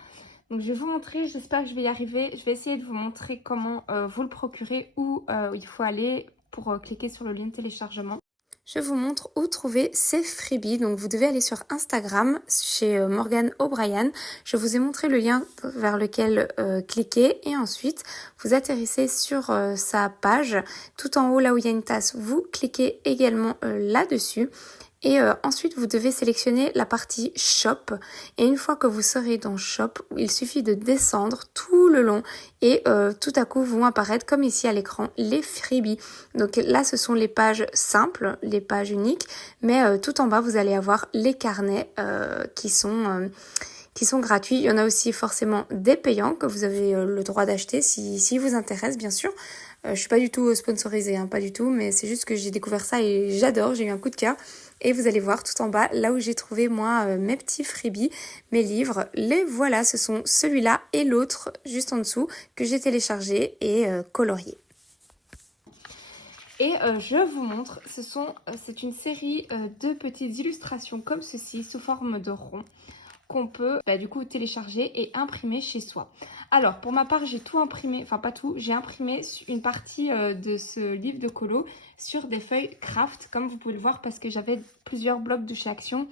Donc, je vais vous montrer, j'espère que je vais y arriver. Je vais essayer de vous montrer comment vous le procurer, où il faut aller pour cliquer sur le lien de téléchargement. Je vous montre où trouver ces freebies. Donc vous devez aller sur Instagram chez Morgan O'Brien. Je vous ai montré le lien vers lequel cliquer et ensuite vous atterrissez sur sa page. Tout en haut là où il y a une tasse, vous cliquez également là-dessus. Et ensuite, vous devez sélectionner la partie Shop. Et une fois que vous serez dans Shop, il suffit de descendre tout le long et tout à coup vont apparaître comme ici à l'écran les freebies. Donc là, ce sont les pages simples, les pages uniques, mais tout en bas, vous allez avoir les carnets qui sont gratuits. Il y en a aussi forcément des payants que vous avez le droit d'acheter si vous intéresse, bien sûr. Je suis pas du tout sponsorisée, hein, pas du tout, mais c'est juste que j'ai découvert ça et j'adore, j'ai eu un coup de cœur. Et vous allez voir tout en bas, là où j'ai trouvé moi mes petits freebies, mes livres, les voilà, ce sont celui-là et l'autre juste en dessous que j'ai téléchargé et colorié. Et je vous montre, c'est une série de petites illustrations comme ceci, sous forme de rond, qu'on peut du coup télécharger et imprimer chez soi. Alors pour ma part, j'ai tout imprimé, enfin pas tout, j'ai imprimé une partie de ce livre de colo sur des feuilles craft, comme vous pouvez le voir, parce que j'avais plusieurs blocs de chez Action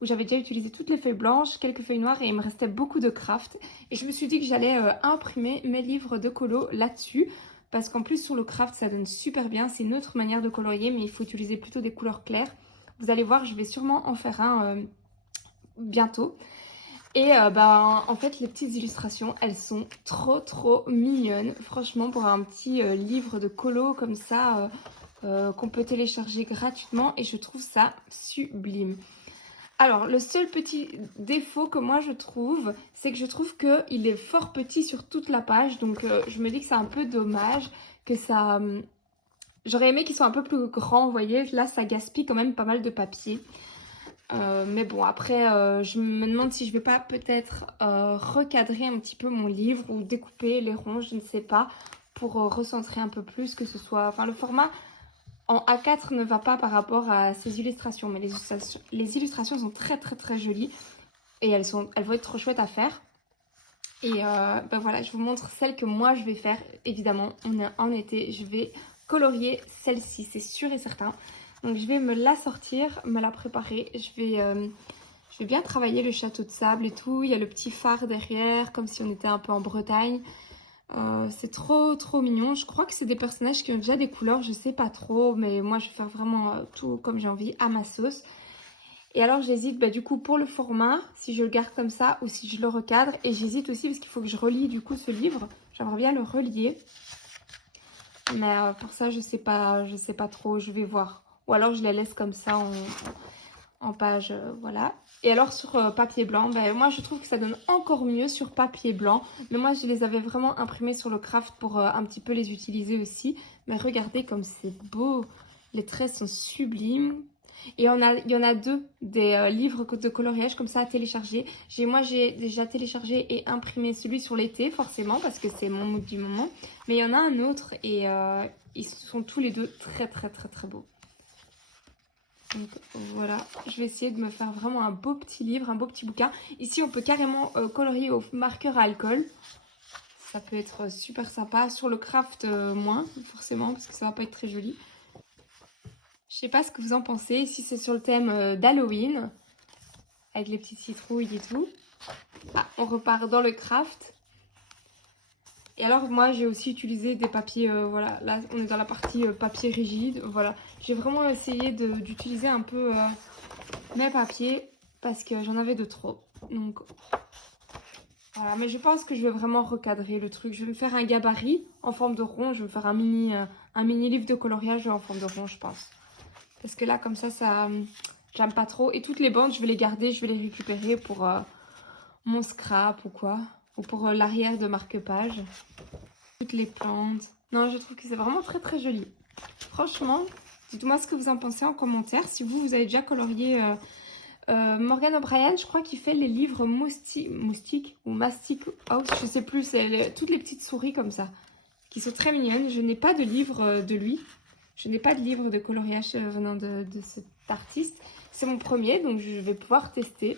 où j'avais déjà utilisé toutes les feuilles blanches, quelques feuilles noires et il me restait beaucoup de craft. Et je me suis dit que j'allais imprimer mes livres de colo là-dessus. Parce qu'en plus sur le craft ça donne super bien, c'est une autre manière de colorier mais il faut utiliser plutôt des couleurs claires. Vous allez voir, je vais sûrement en faire un bientôt. Et en fait les petites illustrations elles sont trop mignonnes. Franchement pour un petit livre de colo comme ça qu'on peut télécharger gratuitement et je trouve ça sublime. Alors, le seul petit défaut que moi je trouve, c'est que je trouve qu'il est fort petit sur toute la page. Donc, je me dis que c'est un peu dommage que ça... J'aurais aimé qu'il soit un peu plus grand, vous voyez. Là, ça gaspille quand même pas mal de papier. Mais bon, après, je me demande si je vais pas peut-être recadrer un petit peu mon livre ou découper les ronds, je ne sais pas, pour recentrer un peu plus, que ce soit... Enfin, le format... En A4 ne va pas par rapport à ces illustrations, mais les illustrations sont très jolies et elles vont être trop chouettes à faire. Et voilà, je vous montre celle que moi je vais faire. Évidemment, on est en été, je vais colorier celle-ci, c'est sûr et certain. Donc je vais me la sortir, me la préparer. Je vais bien travailler le château de sable et tout. Il y a le petit phare derrière, comme si on était un peu en Bretagne. C'est trop mignon. Je crois que c'est des personnages qui ont déjà des couleurs, je sais pas trop, mais moi je vais faire vraiment tout comme j'ai envie, à ma sauce. Et alors j'hésite du coup pour le format, si je le garde comme ça ou si je le recadre. Et j'hésite aussi parce qu'il faut que je relie du coup ce livre. J'aimerais bien le relier. Mais pour ça je sais pas trop, je vais voir. Ou alors je les laisse comme ça en page, voilà. Et alors sur papier blanc, moi je trouve que ça donne encore mieux sur papier blanc. Mais moi je les avais vraiment imprimés sur le craft pour un petit peu les utiliser aussi. Mais regardez comme c'est beau, les traits sont sublimes. Et il y en a deux des livres de coloriage comme ça à télécharger. Moi j'ai déjà téléchargé et imprimé celui sur l'été forcément parce que c'est mon mood du moment. Mais il y en a un autre et ils sont tous les deux très très très très beaux. Donc voilà, je vais essayer de me faire vraiment un beau petit livre, un beau petit bouquin. Ici, on peut carrément colorier au marqueur à alcool. Ça peut être super sympa. Sur le craft, moins, forcément, parce que ça va pas être très joli. Je sais pas ce que vous en pensez. Ici, c'est sur le thème d'Halloween, avec les petites citrouilles et tout. Ah, on repart dans le craft. Et alors moi j'ai aussi utilisé des papiers, voilà, là on est dans la partie papier rigide, voilà. J'ai vraiment essayé d'utiliser un peu mes papiers parce que j'en avais de trop. Donc voilà, mais je pense que je vais vraiment recadrer le truc. Je vais me faire un gabarit en forme de rond, je vais me faire un mini livre de coloriage en forme de rond je pense. Parce que là comme ça, j'aime pas trop. Et toutes les bandes je vais les garder, je vais les récupérer pour mon scrap ou quoi. Ou pour l'arrière de marque-page. Toutes les plantes. Non, je trouve que c'est vraiment très très joli. Franchement, dites-moi ce que vous en pensez en commentaire. Si vous avez déjà colorié Morgan O'Brien, je crois qu'il fait les livres Moustique ou Mastic House, je sais plus. C'est toutes les petites souris comme ça, qui sont très mignonnes. Je n'ai pas de livre de lui. Je n'ai pas de livre de coloriage venant de cet artiste. C'est mon premier, donc je vais pouvoir tester.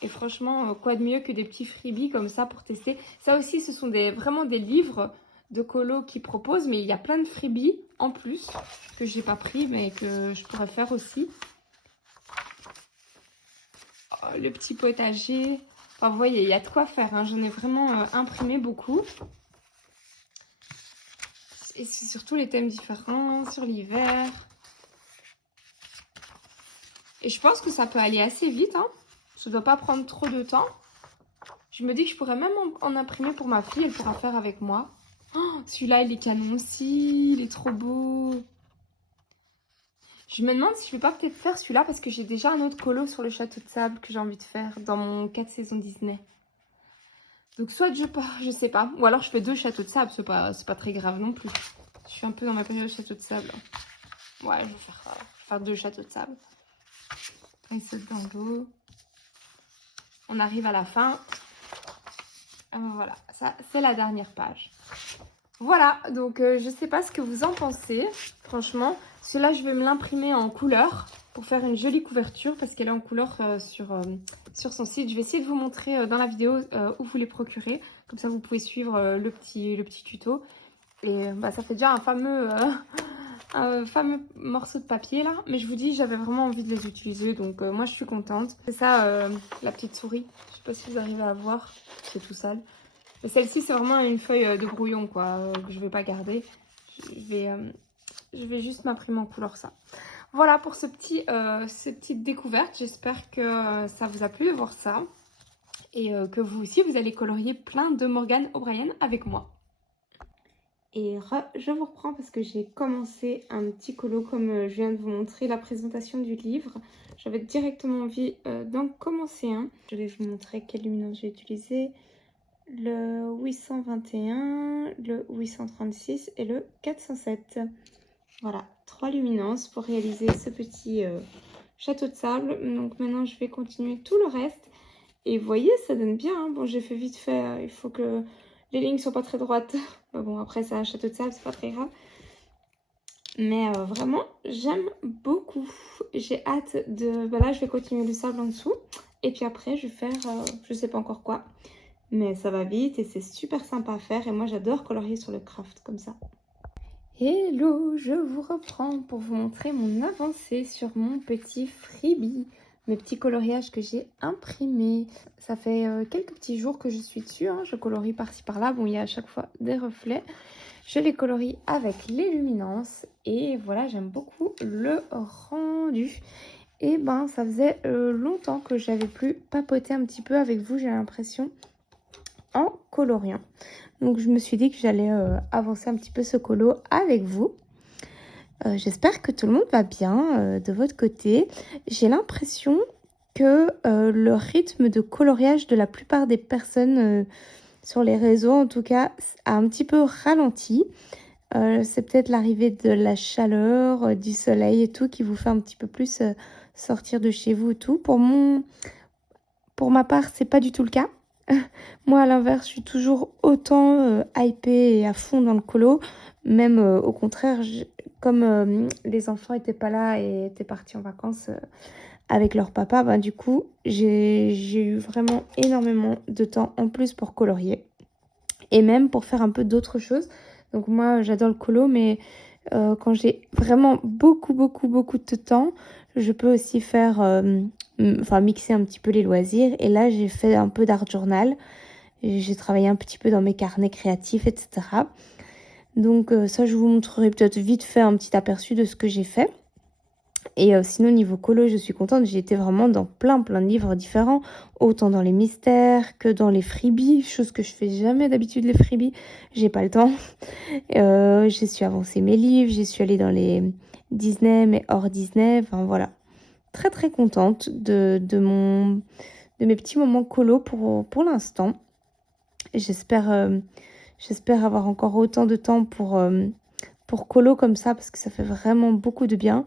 Et franchement, quoi de mieux que des petits freebies comme ça pour tester. Ça aussi, ce sont vraiment des livres de colo qui proposent. Mais il y a plein de freebies en plus que je n'ai pas pris mais que je pourrais faire aussi. Oh, le petit potager. Enfin, vous voyez, il y a de quoi faire. Hein. J'en ai vraiment imprimé beaucoup. Et c'est surtout les thèmes différents sur l'hiver. Et je pense que ça peut aller assez vite. Hein. Ça ne doit pas prendre trop de temps. Je me dis que je pourrais même en imprimer pour ma fille. Elle pourra faire avec moi. Oh, celui-là, il est canon aussi. Il est trop beau. Je me demande si je vais pas peut-être faire celui-là parce que j'ai déjà un autre colo sur le château de sable que j'ai envie de faire dans mon 4 saisons Disney. Donc soit je sais pas. Ou alors je fais 2 châteaux de sable. C'est pas très grave non plus. Je suis un peu dans ma période château de sable. Ouais, je vais faire 2 châteaux de sable. Il saute dans l'eau. On arrive à la fin. Voilà, ça c'est la dernière page. Voilà, donc je sais pas ce que vous en pensez. Franchement, celui-là je vais me l'imprimer en couleur pour faire une jolie couverture parce qu'elle est en couleur sur son site. Je vais essayer de vous montrer dans la vidéo où vous les procurez. Comme ça vous pouvez suivre le petit tuto. Et ça fait déjà un fameux morceau de papier là. Mais je vous dis, j'avais vraiment envie de les utiliser. Donc moi je suis contente. C'est ça la petite souris. Je sais pas si vous arrivez à voir. C'est tout sale. Mais celle-ci, c'est vraiment une feuille de brouillon, quoi, que je vais pas garder. Je vais juste m'imprimer en couleur ça. Voilà pour ces petites découvertes. J'espère que ça vous a plu de voir ça. Et que vous aussi, vous allez colorier plein de Morgan O'Brien avec moi. Et je vous reprends parce que j'ai commencé un petit colo comme je viens de vous montrer la présentation du livre. J'avais directement envie d'en commencer un. Je vais vous montrer quelle luminosité j'ai utilisée. Le 821, le 836 et le 407. Voilà, 3 luminances pour réaliser ce petit château de sable. Donc maintenant, je vais continuer tout le reste. Et vous voyez, ça donne bien. Hein. Bon, j'ai fait vite fait. Il faut que les lignes soient pas très droites. Bon, après, c'est un château de sable, c'est pas très grave. Mais vraiment, j'aime beaucoup. J'ai hâte de... là, je vais continuer le sable en dessous. Et puis après, je vais faire, je sais pas encore quoi. Mais ça va vite et c'est super sympa à faire. Et moi, j'adore colorier sur le craft comme ça. Hello, je vous reprends pour vous montrer mon avancée sur mon petit freebie. Mes petits coloriages que j'ai imprimés. Ça fait quelques petits jours que je suis dessus. Hein. Je colorie par-ci par-là. Bon, il y a à chaque fois des reflets. Je les colorie avec les luminances. Et voilà, j'aime beaucoup le rendu. Et ben ça faisait longtemps que j'avais plus papoté un petit peu avec vous, j'ai l'impression, en coloriant. Donc je me suis dit que j'allais avancer un petit peu ce colo avec vous. J'espère que tout le monde va bien de votre côté. J'ai l'impression que le rythme de coloriage de la plupart des personnes sur les réseaux, en tout cas, a un petit peu ralenti. C'est peut-être l'arrivée de la chaleur, du soleil et tout qui vous fait un petit peu plus sortir de chez vous et tout. Pour ma part, c'est pas du tout le cas. Moi, à l'inverse, je suis toujours autant hypée et à fond dans le colo. Même au contraire, comme les enfants n'étaient pas là et étaient partis en vacances avec leur papa, bah, du coup, j'ai eu vraiment énormément de temps en plus pour colorier. Et même pour faire un peu d'autres choses. Donc moi, j'adore le colo, mais quand j'ai vraiment beaucoup de temps, je peux aussi faire, mixer un petit peu les loisirs. Et là, j'ai fait un peu d'art journal. J'ai travaillé un petit peu dans mes carnets créatifs, etc. Donc ça, je vous montrerai peut-être vite fait un petit aperçu de ce que j'ai fait. Et sinon, niveau colo, je suis contente. J'ai été vraiment dans plein de livres différents. Autant dans les mystères que dans les freebies. Chose que je fais jamais d'habitude, les freebies. J'ai pas le temps. J'ai su avancer mes livres. J'ai su aller dans les Disney, mais hors Disney. Enfin, voilà. Très, très contente de mes petits moments colo pour l'instant. J'espère avoir encore autant de temps pour colo comme ça. Parce que ça fait vraiment beaucoup de bien.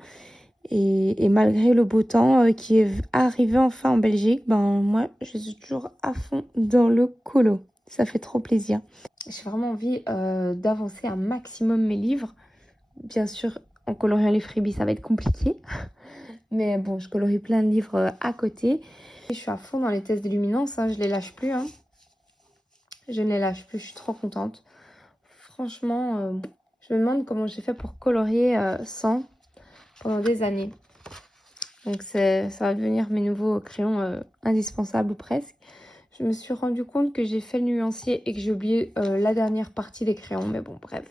Et malgré le beau temps qui est arrivé enfin en Belgique, ben moi je suis toujours à fond dans le colo. Ça fait trop plaisir. J'ai vraiment envie d'avancer un maximum mes livres. Bien sûr, en coloriant les freebies, ça va être compliqué. Mais bon, je colorie plein de livres à côté. Je suis à fond dans les tests de luminance, hein, je les lâche plus. Hein. Je ne les lâche plus, je suis trop contente. Franchement, je me demande comment j'ai fait pour colorier sans pendant des années. Donc ça va devenir mes nouveaux crayons indispensables ou presque. Je me suis rendu compte que j'ai fait le nuancier et que j'ai oublié la dernière partie des crayons. Mais bon, bref,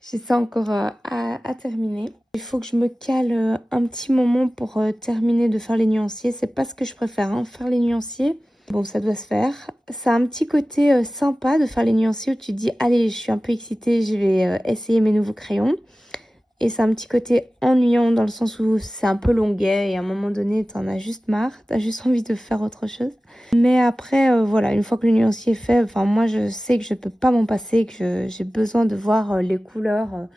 j'ai ça encore à terminer. Il faut que je me cale un petit moment pour terminer de faire les nuanciers. C'est pas ce que je préfère, hein, faire les nuanciers. Bon, ça doit se faire. Ça a un petit côté sympa de faire les nuanciers où tu te dis, allez, je suis un peu excitée, je vais essayer mes nouveaux crayons. Et c'est un petit côté ennuyant dans le sens où c'est un peu longuet et à un moment donné, t'en as juste marre, t'as juste envie de faire autre chose. Mais après, voilà, une fois que le nuancier est fait, enfin moi je sais que je peux pas m'en passer, que j'ai besoin de voir les couleurs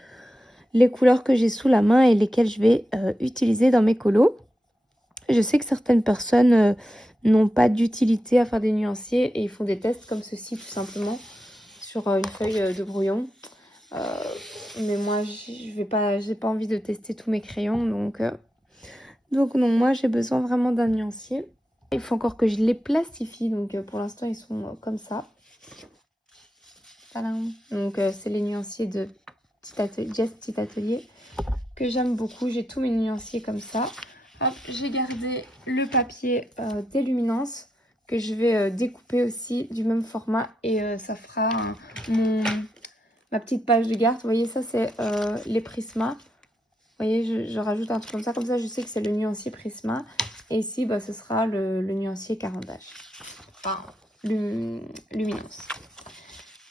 que j'ai sous la main et lesquelles je vais utiliser dans mes colos. Je sais que certaines personnes n'ont pas d'utilité à faire des nuanciers et ils font des tests comme ceci tout simplement sur une feuille de brouillon. Mais moi j'ai pas envie de tester tous mes crayons donc non, moi j'ai besoin vraiment d'un nuancier. Il faut encore que je les plastifie, donc pour l'instant ils sont comme ça. Tadam. Donc c'est les nuanciers de Jess Petit Atelier que j'aime beaucoup. J'ai tous mes nuanciers comme ça. Hop, j'ai gardé le papier des luminances que je vais découper aussi du même format et ça fera ma petite page de garde. Vous voyez, ça c'est les Prisma. Vous voyez, je rajoute un truc comme ça je sais que c'est le nuancier Prisma. Et ici, bah, ce sera le nuancier Caran-d'Ache. Enfin, luminance.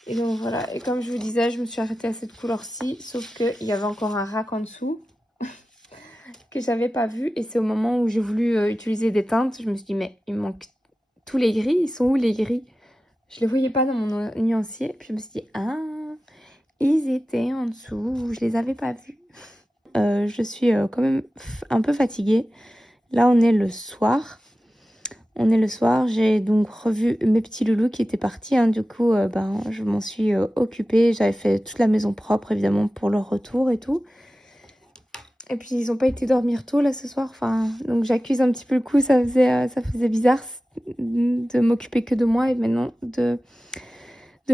Et donc voilà, et comme je vous disais, je me suis arrêtée à cette couleur-ci, sauf qu'il y avait encore un rack en dessous que j'avais pas vu. Et c'est au moment où j'ai voulu utiliser des teintes, je me suis dit, mais il me manque tous les gris, ils sont où les gris? Je les voyais pas dans mon nuancier. Puis je me suis dit, ah, ils étaient en dessous, je les avais pas vus. Je suis quand même un peu fatiguée. Là, on est le soir. J'ai donc revu mes petits loulous qui étaient partis. Hein. Du coup, je m'en suis occupée. J'avais fait toute la maison propre, évidemment, pour leur retour et tout. Et puis, ils n'ont pas été dormir tôt, là, ce soir. Enfin, donc, j'accuse un petit peu le coup. Ça faisait bizarre de m'occuper que de moi et maintenant de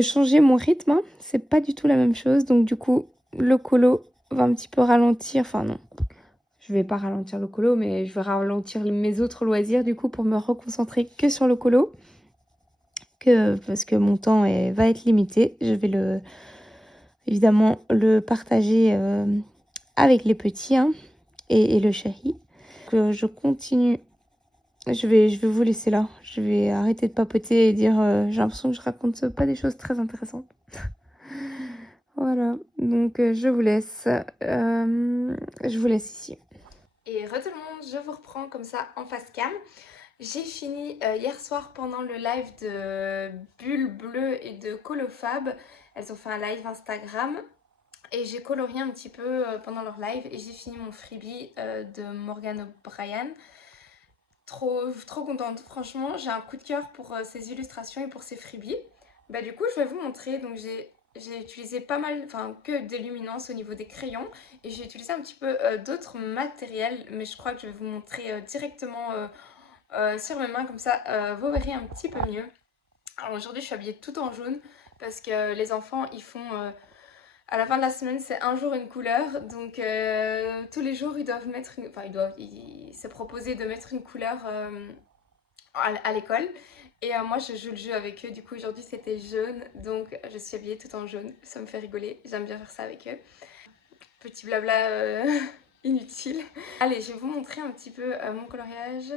changer mon rythme. Hein. C'est pas du tout la même chose. Donc, du coup, le colo va un petit peu ralentir. Enfin, non. Je vais pas ralentir le colo, mais je vais ralentir mes autres loisirs du coup pour me reconcentrer que sur le colo. Parce que mon temps va être limité. Je vais évidemment le partager avec les petits hein, et le chéri. Donc je continue. Je vais vous laisser là. Je vais arrêter de papoter et dire j'ai l'impression que je raconte pas des choses très intéressantes. Voilà, donc je vous laisse. Je vous laisse ici. Et re tout le monde, je vous reprends comme ça en face cam. J'ai fini hier soir pendant le live de Bulle Bleue et de Colofab. Elles ont fait un live Instagram. Et j'ai colorié un petit peu pendant leur live. Et j'ai fini mon freebie de Morgan O'Brien. Trop contente. Franchement, j'ai un coup de cœur pour ces illustrations et pour ces freebies. Bah du coup, je vais vous montrer. Donc j'ai utilisé pas mal, enfin que des luminances au niveau des crayons. Et j'ai utilisé un petit peu d'autres matériels. Mais je crois que je vais vous montrer directement sur mes mains. Comme ça, vous verrez un petit peu mieux. Alors aujourd'hui, je suis habillée tout en jaune. Parce que les enfants, ils font... à la fin de la semaine, c'est un jour une couleur. Donc tous les jours, ils doivent mettre une... Enfin, il s'est proposé de mettre une couleur à l'école. Et moi, je joue le jeu avec eux. Du coup, aujourd'hui, c'était jaune. Donc, je suis habillée tout en jaune. Ça me fait rigoler. J'aime bien faire ça avec eux. Petit blabla inutile. Allez, je vais vous montrer un petit peu mon coloriage.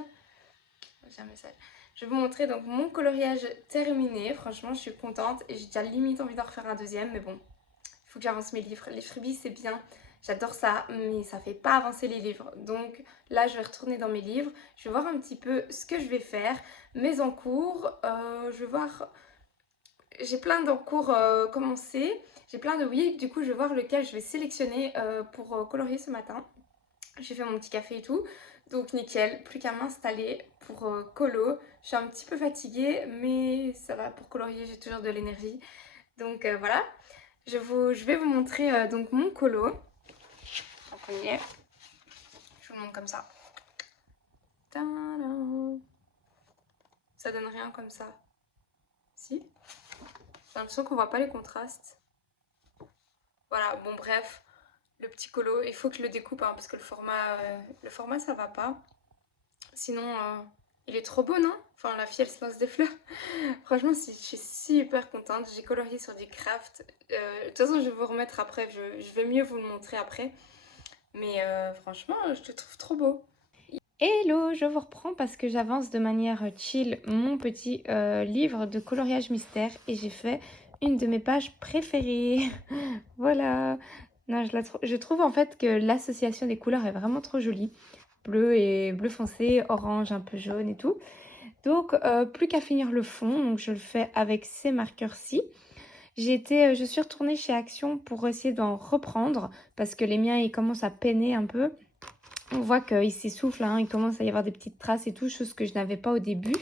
J'ai un message. Je vais vous montrer donc mon coloriage terminé. Franchement, je suis contente. Et j'ai déjà limite envie d'en refaire un deuxième. Mais bon, il faut que j'avance mes livres. Les freebies, c'est bien. J'adore ça, mais ça fait pas avancer les livres. Donc là, je vais retourner dans mes livres. Je vais voir un petit peu ce que je vais faire. Mes encours, je vais voir... J'ai plein d'encours commencés. J'ai plein de oui. Du coup, je vais voir lequel je vais sélectionner pour colorier ce matin. J'ai fait mon petit café et tout. Donc nickel, plus qu'à m'installer pour colo. Je suis un petit peu fatiguée, mais ça va, pour colorier, j'ai toujours de l'énergie. Donc voilà. Je vais vous montrer donc mon colo. Donc on y est. Je vous le montre comme ça. Tadam. Ça donne rien comme ça. Si. J'ai l'impression qu'on voit pas les contrastes. Voilà, bon bref. Le petit colo, il faut que je le découpe hein, parce que le format ça va pas. Sinon, il est trop beau, non? Enfin, la fille elle se lance des fleurs. Franchement, je suis super contente. J'ai colorié sur du craft. De toute façon, je vais vous remettre après. Je vais mieux vous le montrer après. Mais franchement, je le trouve trop beau. Hello, je vous reprends parce que j'avance de manière chill mon petit livre de coloriage mystère et j'ai fait une de mes pages préférées. Voilà. Non, je trouve en fait que l'association des couleurs est vraiment trop jolie. Bleu et bleu foncé, orange, un peu jaune et tout. Donc, plus qu'à finir le fond. Donc, je le fais avec ces marqueurs-ci. Je suis retournée chez Action pour essayer d'en reprendre parce que les miens, ils commencent à peiner un peu. On voit qu'il s'essouffle, hein, il commence à y avoir des petites traces et tout, chose que je n'avais pas au début.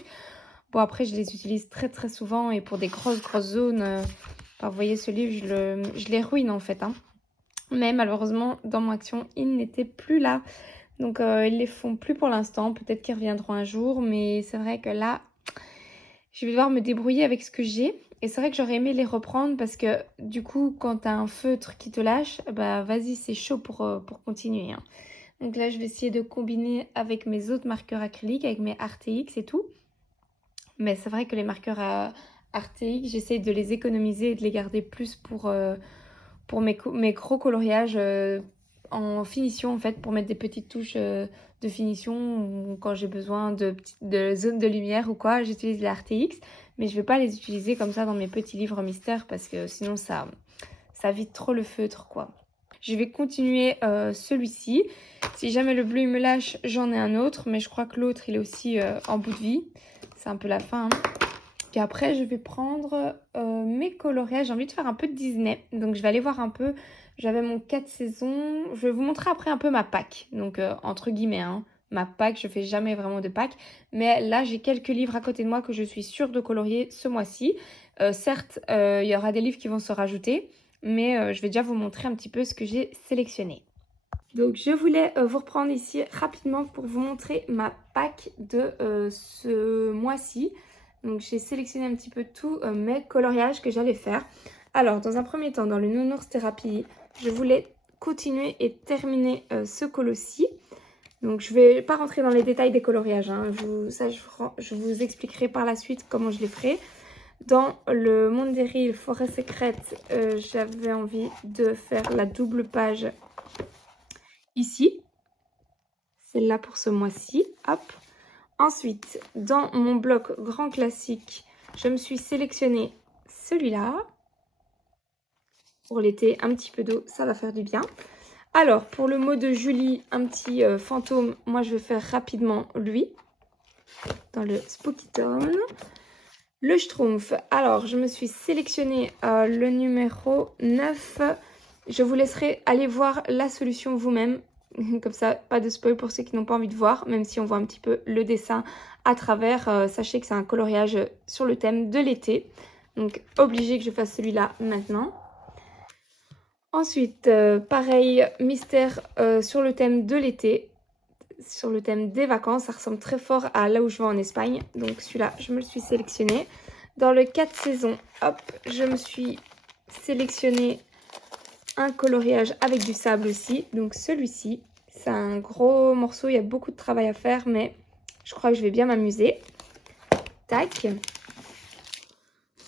Bon, après, je les utilise très très souvent et pour des grosses zones, enfin, vous voyez, ce livre, je les ruine en fait. Hein. Mais malheureusement, dans mon Action, ils n'étaient plus là. Donc, ils les font plus pour l'instant. Peut-être qu'ils reviendront un jour, mais c'est vrai que là, je vais devoir me débrouiller avec ce que j'ai. Et c'est vrai que j'aurais aimé les reprendre parce que du coup, quand tu as un feutre qui te lâche, bah vas-y, c'est chaud pour continuer. Hein. Donc là, je vais essayer de combiner avec mes autres marqueurs acryliques, avec mes RTX et tout. Mais c'est vrai que les marqueurs à RTX, j'essaie de les économiser et de les garder plus pour mes gros coloriages en finition, en fait, pour mettre des petites touches de finition ou quand j'ai besoin de zones de lumière ou quoi, j'utilise les RTX. Mais je ne vais pas les utiliser comme ça dans mes petits livres mystères parce que sinon, ça vide trop le feutre, quoi. Je vais continuer celui-ci. Si jamais le bleu il me lâche, j'en ai un autre. Mais je crois que l'autre, il est aussi en bout de vie. C'est un peu la fin. Hein. Puis après, je vais prendre mes coloriages. J'ai envie de faire un peu de Disney. Donc, je vais aller voir un peu. J'avais mon 4 saisons. Je vais vous montrer après un peu ma pack. Donc, entre guillemets, hein, ma pack. Je fais jamais vraiment de pack. Mais là, j'ai quelques livres à côté de moi que je suis sûre de colorier ce mois-ci. Certes, il y aura des livres qui vont se rajouter. Mais je vais déjà vous montrer un petit peu ce que j'ai sélectionné. Donc je voulais vous reprendre ici rapidement pour vous montrer ma pack de ce mois-ci. Donc j'ai sélectionné un petit peu tous mes coloriages que j'allais faire. Alors dans un premier temps, dans le Nounours Thérapie, je voulais continuer et terminer ce colo-ci. Donc je ne vais pas rentrer dans les détails des coloriages. Hein. Je vous expliquerai par la suite comment je les ferai. Dans le Monde des Rires Forêt Secrète, j'avais envie de faire la double page ici. celle-là pour ce mois-ci. Hop. Ensuite, dans mon bloc grand classique, je me suis sélectionné celui-là. Pour l'été, un petit peu d'eau, ça va faire du bien. Alors, pour le mot de Julie, un petit fantôme, moi je vais faire rapidement lui, dans le Spooky Town. Le Schtroumpf, alors je me suis sélectionné le numéro 9. Je vous laisserai aller voir la solution vous-même. Comme ça, pas de spoil pour ceux qui n'ont pas envie de voir, même si on voit un petit peu le dessin à travers. Sachez que c'est un coloriage sur le thème de l'été. Donc, obligé que je fasse celui-là maintenant. Ensuite, pareil, mystère sur le thème de l'été, sur le thème des vacances. Ça ressemble très fort à là où je vais en Espagne. Donc celui-là, je me le suis sélectionné. Dans le 4 saisons, hop, je me suis sélectionné un coloriage avec du sable aussi. Donc celui-ci, c'est un gros morceau, il y a beaucoup de travail à faire, mais je crois que je vais bien m'amuser. Tac.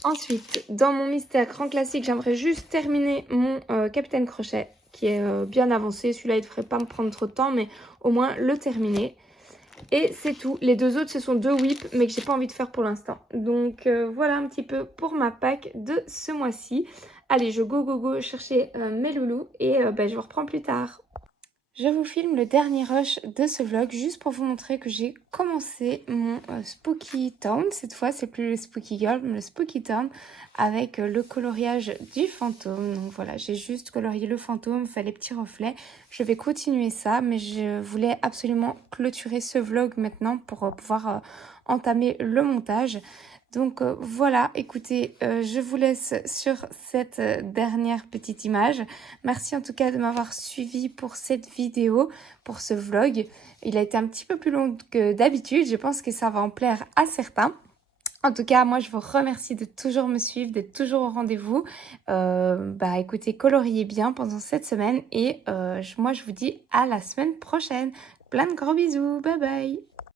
Ensuite, dans mon mystère grand classique, j'aimerais juste terminer mon Capitaine Crochet qui est bien avancé. Celui-là, il ne devrait pas me prendre trop de temps, mais au moins le terminer. Et c'est tout. Les deux autres, ce sont deux whips, mais que j'ai pas envie de faire pour l'instant. Donc voilà un petit peu pour ma pack de ce mois-ci. Allez, je go chercher mes loulous et je vous reprends plus tard. Je vous filme le dernier rush de ce vlog juste pour vous montrer que j'ai commencé mon Spooky Town. Cette fois, c'est plus le Spooky Girl, mais le Spooky Town avec le coloriage du fantôme. Donc voilà, j'ai juste colorié le fantôme, fait les petits reflets. Je vais continuer ça, mais je voulais absolument clôturer ce vlog maintenant pour pouvoir entamer le montage. Donc voilà, écoutez, je vous laisse sur cette dernière petite image. Merci en tout cas de m'avoir suivi pour cette vidéo, pour ce vlog. Il a été un petit peu plus long que d'habitude, je pense que ça va en plaire à certains. En tout cas, moi, je vous remercie de toujours me suivre, d'être toujours au rendez-vous. Écoutez, coloriez bien pendant cette semaine et moi, je vous dis à la semaine prochaine. Plein de gros bisous, bye bye!